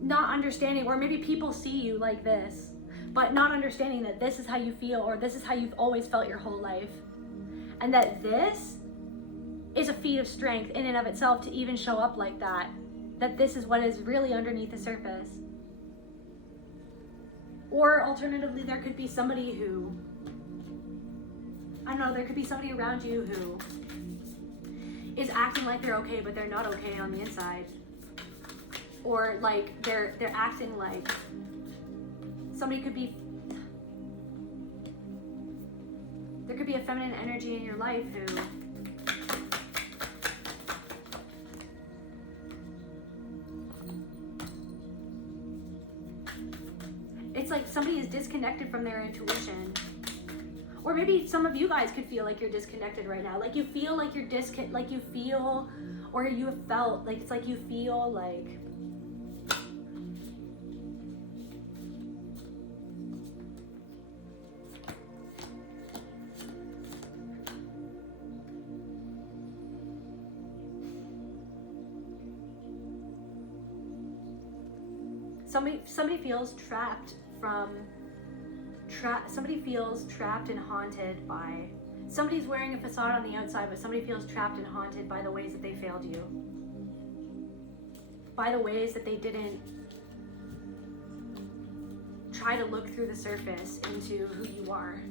Not understanding, or maybe people see you like this, but not understanding that this is how you feel, or this is how you've always felt your whole life. And that this is a feat of strength in and of itself to even show up like that. That this is what is really underneath the surface. Or alternatively, there could be somebody who, there could be somebody around you who is acting like they're okay, but they're not okay on the inside. Or like they're acting like somebody there could be a feminine energy in your life who it's like somebody is disconnected from their intuition. Or maybe some of you guys could feel like you're disconnected right now. Like you feel like you're or you have felt like, it's like you feel like somebody feels trapped and haunted by, somebody's wearing a facade on the outside, but somebody feels trapped and haunted by the ways that they failed you, by the ways that they didn't try to look through the surface into who you are.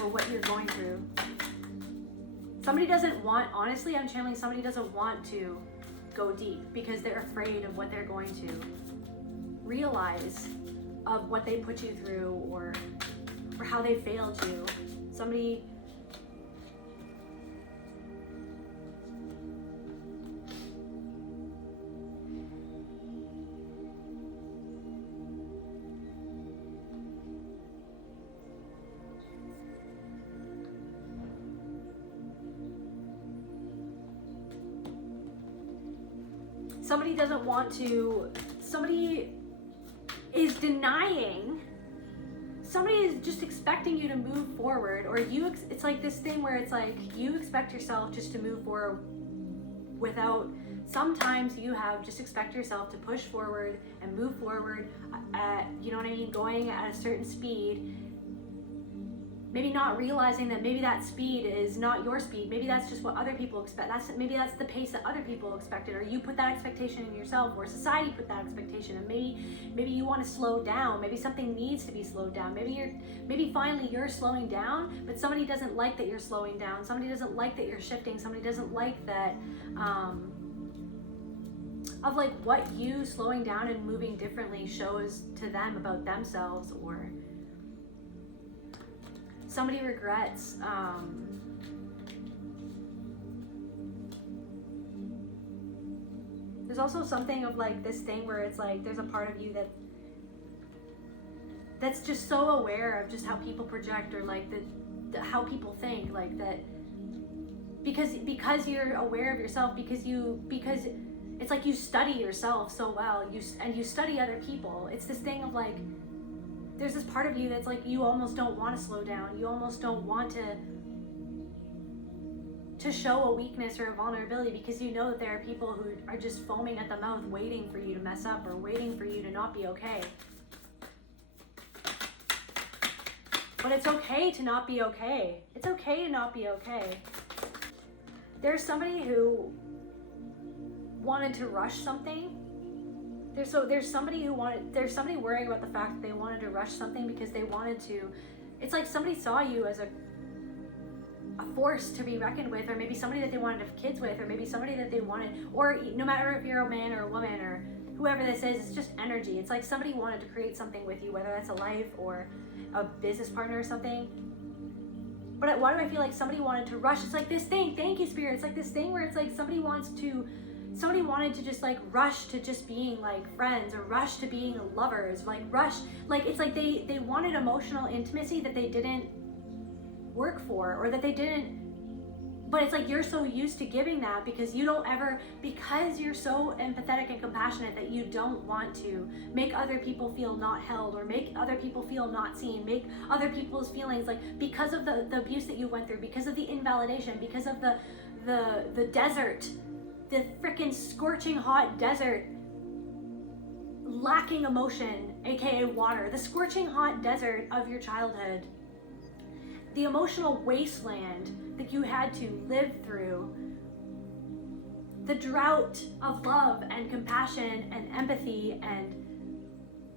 or what you're going through. Somebody doesn't want, honestly, I'm channeling somebody doesn't want to go deep because they're afraid of what they're going to realize of what they put you through or how they failed you. Somebody doesn't want to, somebody is denying, somebody is just expecting you to move forward, or it's like this thing where it's like you expect yourself just to move forward without, sometimes you have just expect yourself to push forward and move forward at, you know what I mean, going at a certain speed, maybe not realizing that maybe that speed is not your speed. Maybe that's just what other people expect. Maybe that's the pace that other people expected, or you put that expectation in yourself, or society put that expectation, and maybe you want to slow down. Maybe something needs to be slowed down. Maybe finally you're slowing down, but somebody doesn't like that you're slowing down. Somebody doesn't like that you're shifting. Somebody doesn't like that of like what you slowing down and moving differently shows to them about themselves, or somebody regrets there's also something of like this thing where it's like there's a part of you that's just so aware of just how people project, or like the how people think, like that because you're aware of yourself, because it's like you study yourself so well, you study other people. It's this thing of like there's this part of you that's like you almost don't want to slow down. You almost don't want to show a weakness or a vulnerability, because you know that there are people who are just foaming at the mouth waiting for you to mess up, or waiting for you to not be okay. But it's okay to not be okay. It's okay to not be okay. There's somebody who wanted to rush something. There's somebody worrying about the fact that they wanted to rush something because they wanted to, it's like somebody saw you as a force to be reckoned with, or maybe somebody that they wanted to have kids with, or maybe somebody that they wanted, or no matter if you're a man or a woman or whoever this is, it's just energy. It's like somebody wanted to create something with you, whether that's a life or a business partner or something. But why do I feel like somebody wanted to rush? It's like this thing, thank you, Spirit. It's like this thing where it's like somebody wanted to just like rush to just being like friends, or rush to being lovers, like rush, like it's like they wanted emotional intimacy that they didn't work for, or that they didn't, but it's like you're so used to giving that because you're so empathetic and compassionate that you don't want to make other people feel not held, or make other people feel not seen, make other people's feelings, like because of the abuse that you went through, because of the invalidation, because of the desert, the freaking scorching hot desert, lacking emotion, aka water, the scorching hot desert of your childhood, the emotional wasteland that you had to live through, the drought of love and compassion and empathy and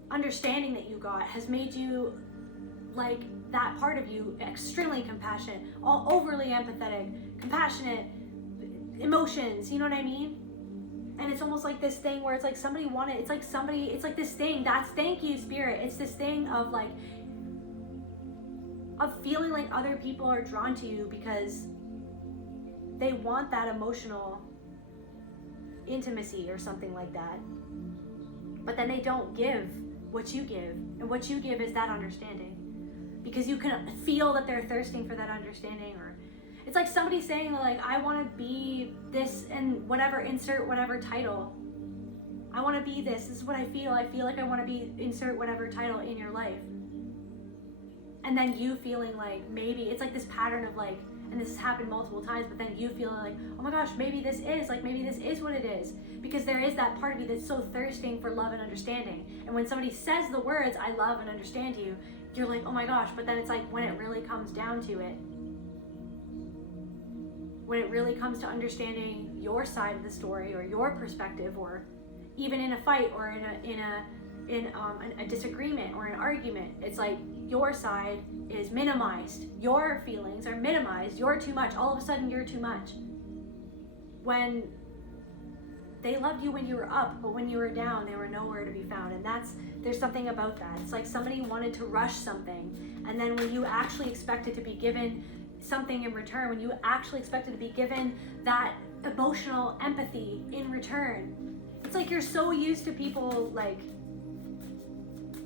understanding that you got has made you, like, that part of you extremely compassionate, all overly empathetic, compassionate, emotions, you know what I mean? And it's almost like this thing where it's like it's like this thing, that's, thank you, Spirit. It's this thing of like, of feeling like other people are drawn to you because they want that emotional intimacy or something like that. But then they don't give what you give. And what you give is that understanding. Because you can feel that they're thirsting for that understanding. Or it's like somebody saying like, I want to be this and whatever, insert whatever title. I want to be this. This is what I feel. I feel like I want to be, insert whatever title in your life. And then you feeling like maybe it's like this pattern of like, and this has happened multiple times, but then you feeling like, oh my gosh, maybe this is what it is. Because there is that part of you that's so thirsting for love and understanding. And when somebody says the words, I love and understand you, you're like, oh my gosh, but then it's like when it really comes down to it, when it really comes to understanding your side of the story or your perspective, or even in a fight or in in a disagreement or an argument, it's like your side is minimized. Your feelings are minimized. You're too much. All of a sudden, you're too much. When they loved you when you were up, but when you were down, they were nowhere to be found. And there's something about that. It's like somebody wanted to rush something, and then when you actually expected to be given something in return, when you actually expected to be given that emotional empathy in return, it's like you're so used to people like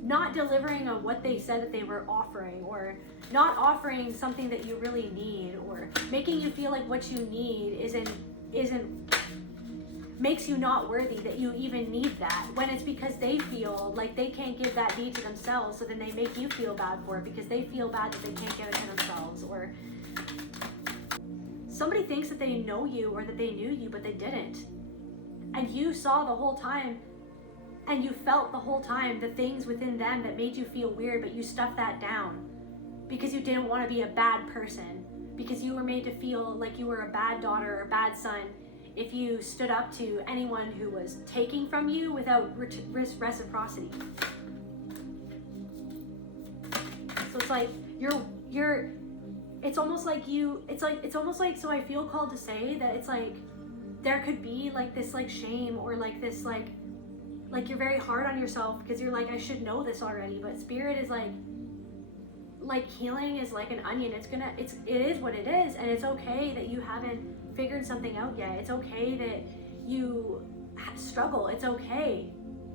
not delivering on what they said that they were offering, or not offering something that you really need, or making you feel like what you need isn't makes you not worthy, that you even need that, when it's because they feel like they can't give that need to themselves, so then they make you feel bad for it because they feel bad that they can't give it to themselves. Or somebody thinks that they know you or that they knew you, but they didn't, and you saw the whole time, and you felt the whole time the things within them that made you feel weird, but you stuffed that down because you didn't want to be a bad person, because you were made to feel like you were a bad daughter or a bad son if you stood up to anyone who was taking from you without reciprocity. So it's like it's almost like so I feel called to say that it's like there could be like this like shame, or like this like you're very hard on yourself because you're like, I should know this already. But Spirit is like healing is like an onion. It is what it is, and it's okay that you haven't figured something out yet. It's okay that you struggle. It's okay.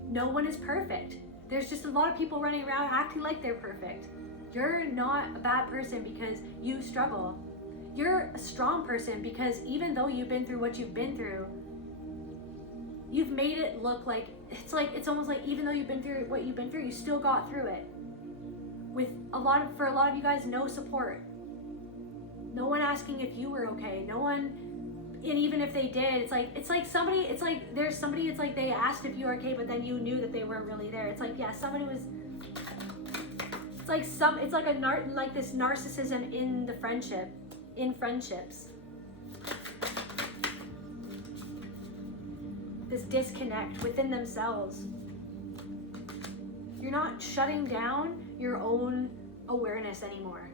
No one is perfect. There's just a lot of people running around acting like they're perfect. You're not a bad person because you struggle. You're a strong person because even though you've been through what you've been through, you've made it look like it's almost like even though you've been through what you've been through, you still got through it. With for a lot of you guys, no support. No one asking if you were okay. No one, and even if they did, it's like there's somebody, it's like they asked if you were okay, but then you knew that they weren't really there. It's like, yeah, somebody was, it's like this narcissism in friendships. This disconnect within themselves. You're not shutting down your own awareness anymore,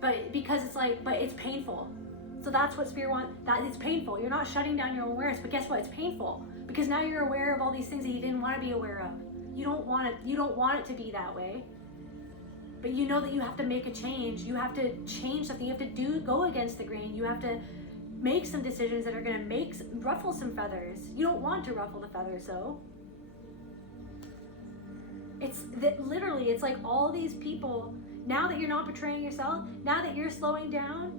but it's painful. So that's what Spirit wants. That it's painful. You're not shutting down your own awareness, but guess what? It's painful because now you're aware of all these things that you didn't want to be aware of. You don't want it to be that way, but you know that you have to make a change. You have to change something. You have to go against the grain. You have to make some decisions that are going to ruffle some feathers. You don't want to ruffle the feathers, though. It's literally, it's like all these people, now that you're not betraying yourself, now that you're slowing down,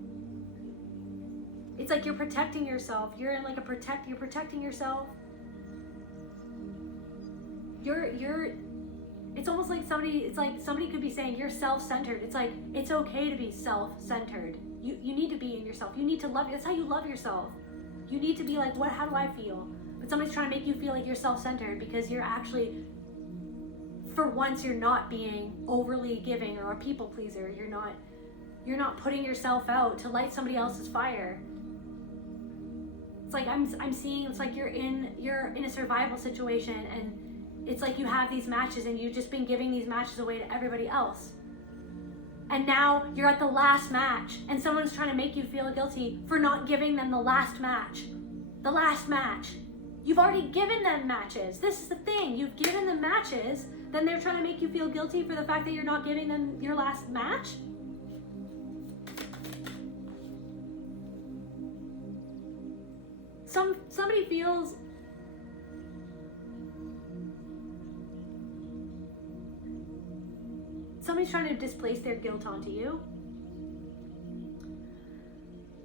it's like you're protecting yourself. You're in like you're protecting yourself. It's almost like somebody could be saying you're self-centered. It's like, it's okay to be self-centered. You need to be in yourself. You need to love, that's how you love yourself. You need to be like, how do I feel? But somebody's trying to make you feel like you're self-centered because you're actually, for once, you're not being overly giving or a people pleaser. You're not putting yourself out to light somebody else's fire. It's like I'm seeing, it's like you're in a survival situation, and it's like you have these matches and you've just been giving these matches away to everybody else. And now you're at the last match and someone's trying to make you feel guilty for not giving them the last match. The last match. You've already given them matches. This is the thing. You've given them matches. Then they're trying to make you feel guilty for the fact that you're not giving them your last match. Somebody feels somebody's trying to displace their guilt onto you.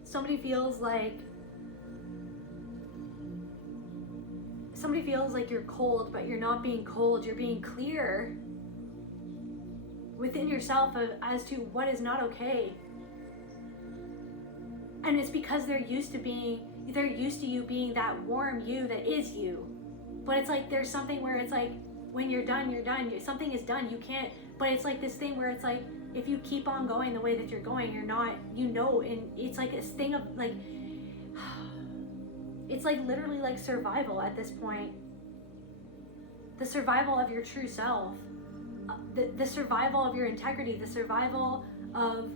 Somebody feels like you're cold, but you're not being cold. You're being clear within yourself as to what is not okay. And it's because they're used to you being that warm you that is you. But it's like there's something where it's like when you're done, you're done. Something is done. You can't. But it's like this thing where it's like if you keep on going the way that you're going, you're not. And it's like this thing of like. It's like literally like survival at this point. the survival of your true self, the survival of your integrity, the survival of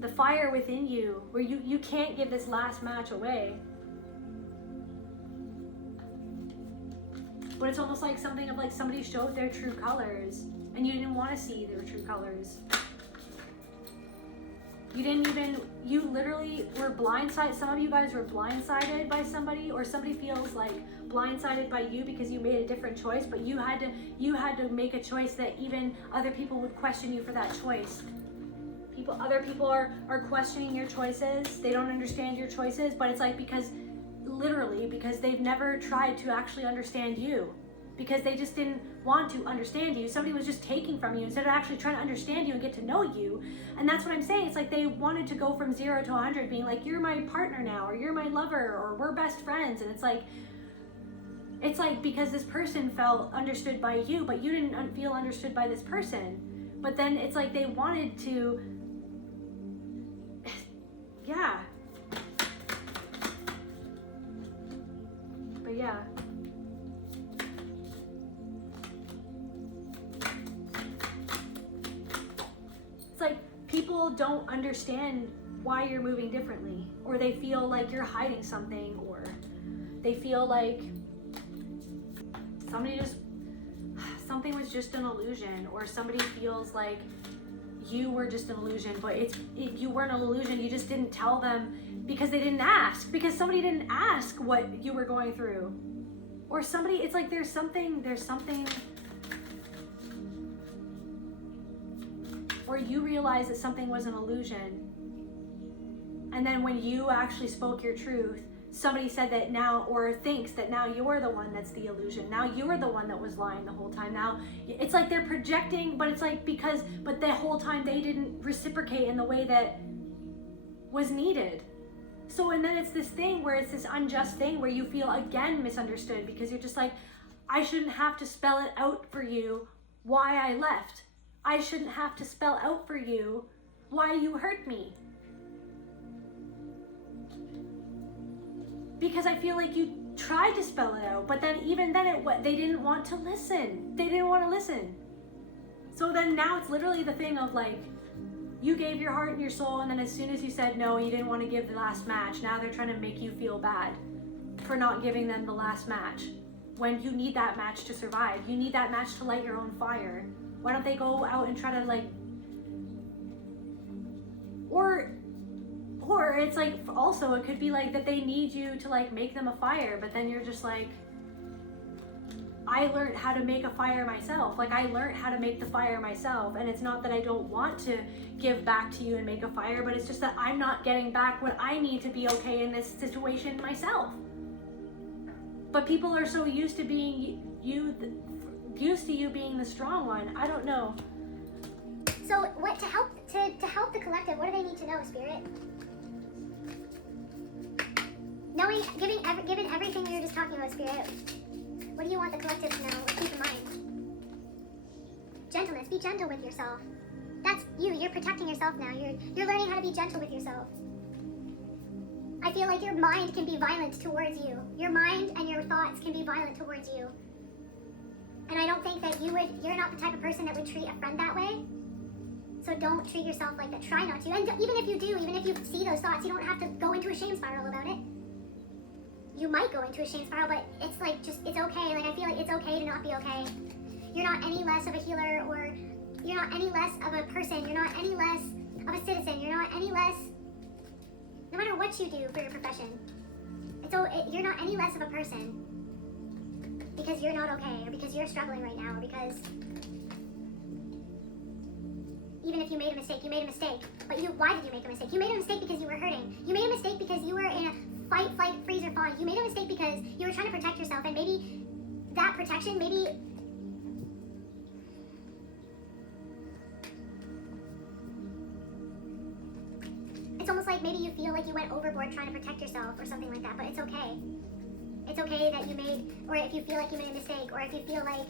the fire within you, where you can't give this last match away. But it's almost like something of like somebody showed their true colors and you didn't want to see their true colors. You literally were blindsided. Some of you guys were blindsided by somebody, or somebody feels like blindsided by you because you made a different choice, but you had to make a choice that even other people would question you for that choice. Other people are questioning your choices. They don't understand your choices, but it's like because they've never tried to actually understand you, because they just didn't want to understand you. Somebody was just taking from you instead of actually trying to understand you and get to know you. And that's what I'm saying. It's like they wanted to go from 0 to 100, being like, you're my partner now, or you're my lover, or we're best friends. And it's like because this person felt understood by you, but you didn't feel understood by this person. But then it's like they wanted to, yeah. But yeah. It's like people don't understand why you're moving differently, or they feel like you're hiding something, or they feel like something was just an illusion, or somebody feels like you were just an illusion, but you weren't an illusion. You just didn't tell them because they didn't ask, because somebody didn't ask what you were going through, or somebody. It's like there's something. Or you realize that something was an illusion, and then when you actually spoke your truth, somebody said that now, or thinks that now you're the one that's the illusion. Now you're the one that was lying the whole time. Now it's like they're projecting, but it's like but the whole time they didn't reciprocate in the way that was needed. So, and then it's this thing where it's this unjust thing where you feel again misunderstood, because you're just like, I shouldn't have to spell it out for you why I left. I shouldn't have to spell out for you why you hurt me. Because I feel like you tried to spell it out, but then even then they didn't want to listen. They didn't want to listen. So then now it's literally the thing of like, you gave your heart and your soul, and then as soon as you said no, you didn't want to give the last match, now they're trying to make you feel bad for not giving them the last match, when you need that match to survive. You need that match to light your own fire. Why don't they go out and try to like, or it's like, also it could be like that they need you to like make them a fire, but then you're just like, I learned how to make a fire myself. Like I learned how to make the fire myself, and it's not that I don't want to give back to you and make a fire, but it's just that I'm not getting back what I need to be okay in this situation myself. But people are so used to being used to you being the strong one. I don't know. So what to help the collective, what do they need to know, Spirit? Knowing, giving everything we were just talking about, Spirit. What do you want the collective to know? What keep in mind? Gentleness. Be gentle with yourself. That's you. You're protecting yourself now. You're learning how to be gentle with yourself. I feel like your mind can be violent towards you. Your mind and your thoughts can be violent towards you. And I don't think that you're not the type of person that would treat a friend that way. So don't treat yourself like that. Try not to. And even if you do, even if you see those thoughts, you don't have to go into a shame spiral about it. You might go into a shame spiral, but it's like, just, it's okay. Like, I feel like it's okay to not be okay. You're not any less of a healer, or you're not any less of a person. You're not any less of a citizen. You're not any less, no matter what you do for your profession. You're not any less of a person because you're not okay, or because you're struggling right now, or because even if you made a mistake, you made a mistake. But why did you make a mistake? You made a mistake because you were hurting. You made a mistake because you were in a fight, flight, freeze, or fawn. You made a mistake because you were trying to protect yourself, and maybe that protection, it's almost like maybe you feel like you went overboard trying to protect yourself or something like that, but it's okay. It's okay that you made, or if you feel like you made a mistake, or if you feel like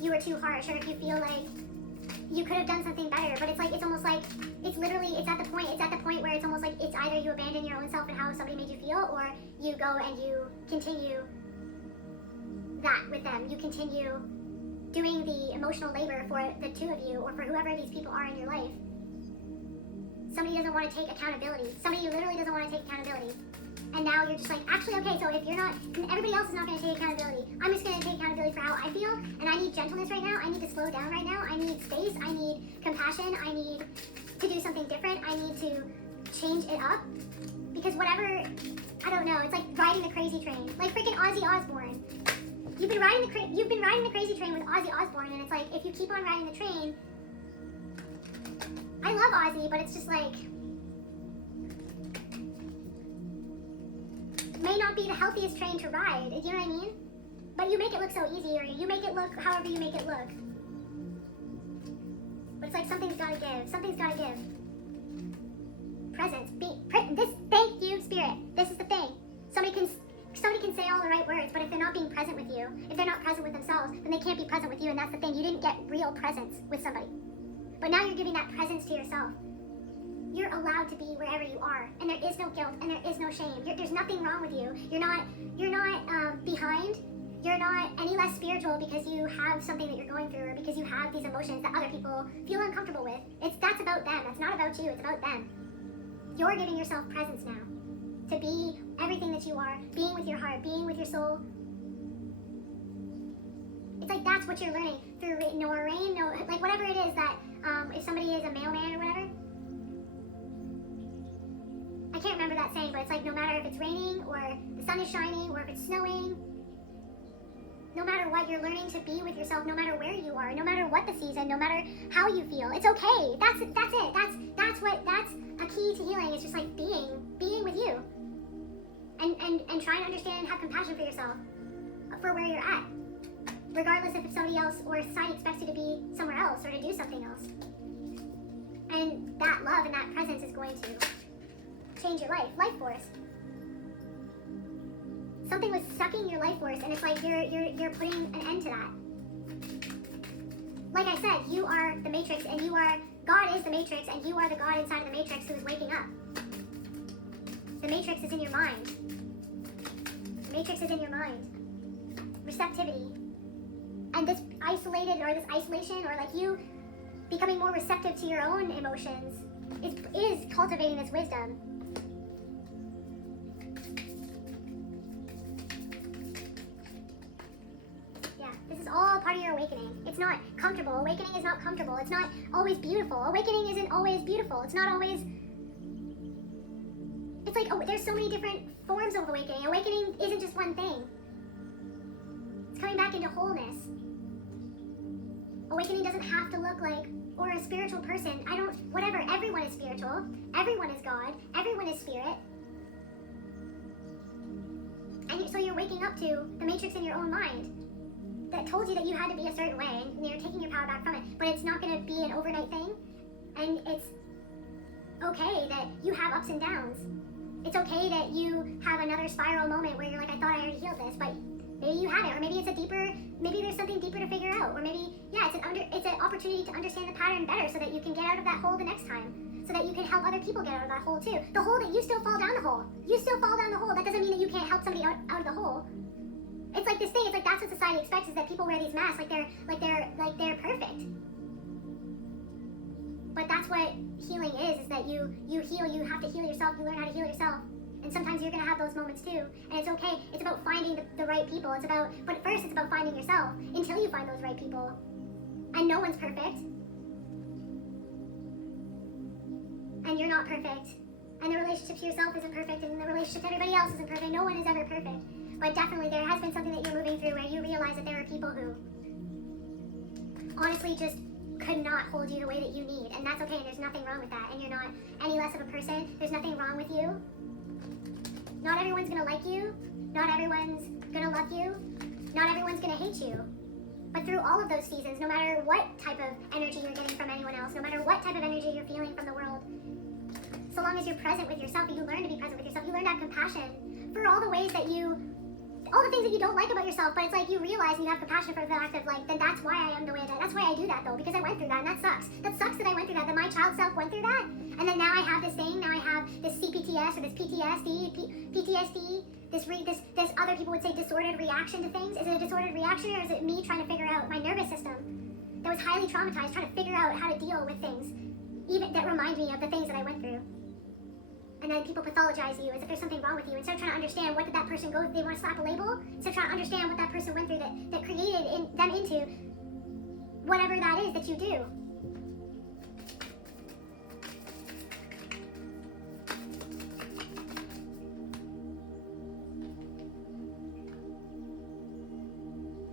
you were too harsh, or if you feel like you could have done something better, but it's almost like, it's at the point where it's almost like it's either you abandon your own self and how somebody made you feel, or you go and you continue that with them. You continue doing the emotional labor for the two of you, or for whoever these people are in your life. Somebody doesn't want to take accountability. Somebody literally doesn't want to take accountability. And now you're just like, actually, okay, so if you're not, everybody else is not going to take accountability. I'm just going to take accountability for how I feel, and I need gentleness right now. I need to slow down right now. I need space. I need compassion. I need to do something different. I need to change it up. Because whatever, I don't know, it's like riding the crazy train. Like freaking Ozzy Osbourne. You've been riding the crazy train with Ozzy Osbourne, and it's like, if you keep on riding the train, I love Ozzy, but it's just like, may not be the healthiest train to ride, you know what I mean? But you make it look so easy, or you make it look however you make it look. But it's like, something's gotta give. Something's gotta give. Presence. Thank you, Spirit. This is the thing. Somebody can say all the right words, but if they're not being present with you, if they're not present with themselves, then they can't be present with you, and that's the thing. You didn't get real presence with somebody. But now you're giving that presence to yourself. You're allowed to be wherever you are, and there is no guilt, and there is no shame. There's nothing wrong with you. You're not behind. You're not any less spiritual because you have something that you're going through, or because you have these emotions that other people feel uncomfortable with. That's about them. That's not about you. It's about them. You're giving yourself presence now to be everything that you are, being with your heart, being with your soul. It's like, that's what you're learning through rain, like whatever it is that, if somebody is a mailman or whatever. I can't remember that saying, but it's like, no matter if it's raining or the sun is shining or if it's snowing, no matter what, you're learning to be with yourself, no matter where you are, no matter what the season, no matter how you feel. It's okay. That's it. That's a key to healing. It's just like being with you. And trying to understand and have compassion for yourself, for where you're at. Regardless if somebody else or society expects you to be somewhere else or to do something else. And that love and that presence is going to change your life force. Something was sucking your life force, and it's like you're putting an end to that. Like I said, you are the matrix, and God is the matrix, and you are the God inside of the matrix who is waking up. The matrix is in your mind. The matrix is in your mind. Receptivity. And this isolation, or like you becoming more receptive to your own emotions is cultivating this wisdom. Yeah, this is all part of your awakening. It's not comfortable. Awakening is not comfortable. It's not always beautiful. Awakening isn't always beautiful. It's not always... It's like, oh, there's so many different forms of awakening. Awakening isn't just one thing. It's coming back into wholeness. Awakening doesn't have to look like, or a spiritual person. Whatever. Everyone is spiritual. Everyone is God. Everyone is spirit. And so you're waking up to the matrix in your own mind that told you that you had to be a certain way, and you're taking your power back from it. But it's not going to be an overnight thing. And it's okay that you have ups and downs. It's okay that you have another spiral moment where you're like, I thought I already healed this, but maybe you haven't, or maybe maybe there's something deeper to figure out, or maybe, yeah, it's an opportunity to understand the pattern better so that you can get out of that hole the next time, so that you can help other people get out of that hole too. The hole that you still fall down the hole. You still fall down the hole. That doesn't mean that you can't help somebody out of the hole. It's like this thing. It's like that's what society expects, is that people wear these masks like they're perfect. But that's what healing is that you heal. You have to heal yourself. You learn how to heal yourself. And sometimes you're going to have those moments too. And it's okay. It's about finding the right people. But first it's about finding yourself until you find those right people. And no one's perfect. And you're not perfect. And the relationship to yourself isn't perfect. And the relationship to everybody else isn't perfect. No one is ever perfect. But definitely there has been something that you're moving through where you realize that there are people who honestly just could not hold you the way that you need. And that's okay. And there's nothing wrong with that. And you're not any less of a person. There's nothing wrong with you. Not everyone's gonna like you. Not everyone's gonna love you. Not everyone's gonna hate you. But through all of those seasons, no matter what type of energy you're getting from anyone else, no matter what type of energy you're feeling from the world, so long as you're present with yourself, you learn to be present with yourself, you learn to have compassion for all the of things that you don't like about yourself, but it's like you realize and you have compassion for the fact of like, then that's why I am the way that, that's why I do that though, because I went through that, and that sucks. That sucks that I went through that my child self went through that, and then now I have this thing, now I have this CPTS or this PTSD, this other people would say disordered reaction to things. Is it a disordered reaction, or is it me trying to figure out my nervous system that was highly traumatized, trying to figure out how to deal with things, even that remind me of the things that I went through? And then people pathologize you as if there's something wrong with you. Instead of trying to understand what did that person go, they want to slap a label. Instead of trying to understand what that person went through that created them into whatever that is that you do.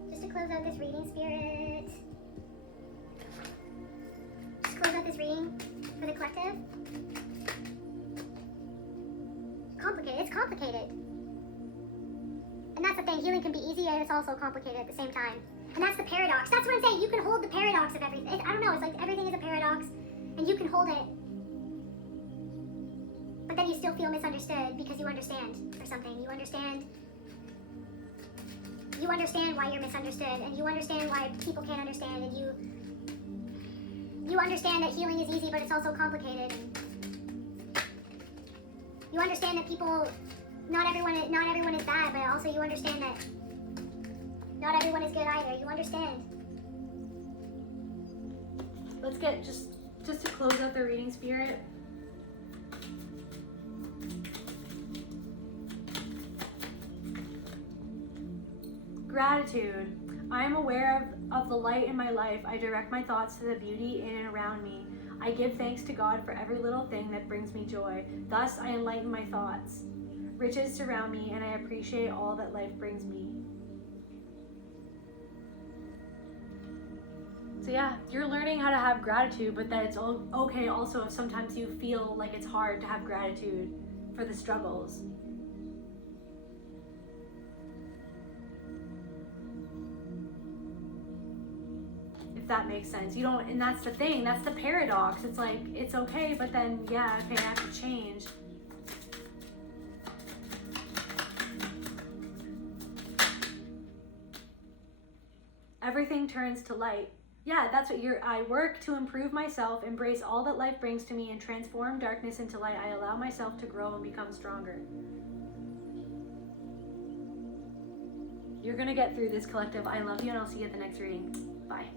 Just to close out this reading, Spirit. Just close out this reading for the collective. It's complicated. And that's the thing, healing can be easy and it's also complicated at the same time. And that's the paradox. That's what I'm saying, you can hold the paradox of everything. I don't know, it's like everything is a paradox and you can hold it. But then you still feel misunderstood because you understand for something. You understand why you're misunderstood, and you understand why people can't understand, and you understand that healing is easy but it's also complicated. You understand that people, not everyone is bad, but also you understand that not everyone is good either. You understand. Let's get just to close out the reading, Spirit. Gratitude. I am aware of the light in my life. I direct my thoughts to the beauty in and around me. I give thanks to God for every little thing that brings me joy. Thus, I enlighten my thoughts. Riches surround me, and I appreciate all that life brings me. So yeah, you're learning how to have gratitude, but that it's okay also if sometimes you feel like it's hard to have gratitude for the struggles. That makes sense. You don't, and that's the thing, that's the paradox. It's like, it's okay, but then, yeah, okay, I have to change. Everything turns to light. Yeah, that's what I work to improve myself, embrace all that life brings to me, and transform darkness into light. I allow myself to grow and become stronger. You're gonna get through this, collective. I love you, and I'll see you at the next reading. Bye.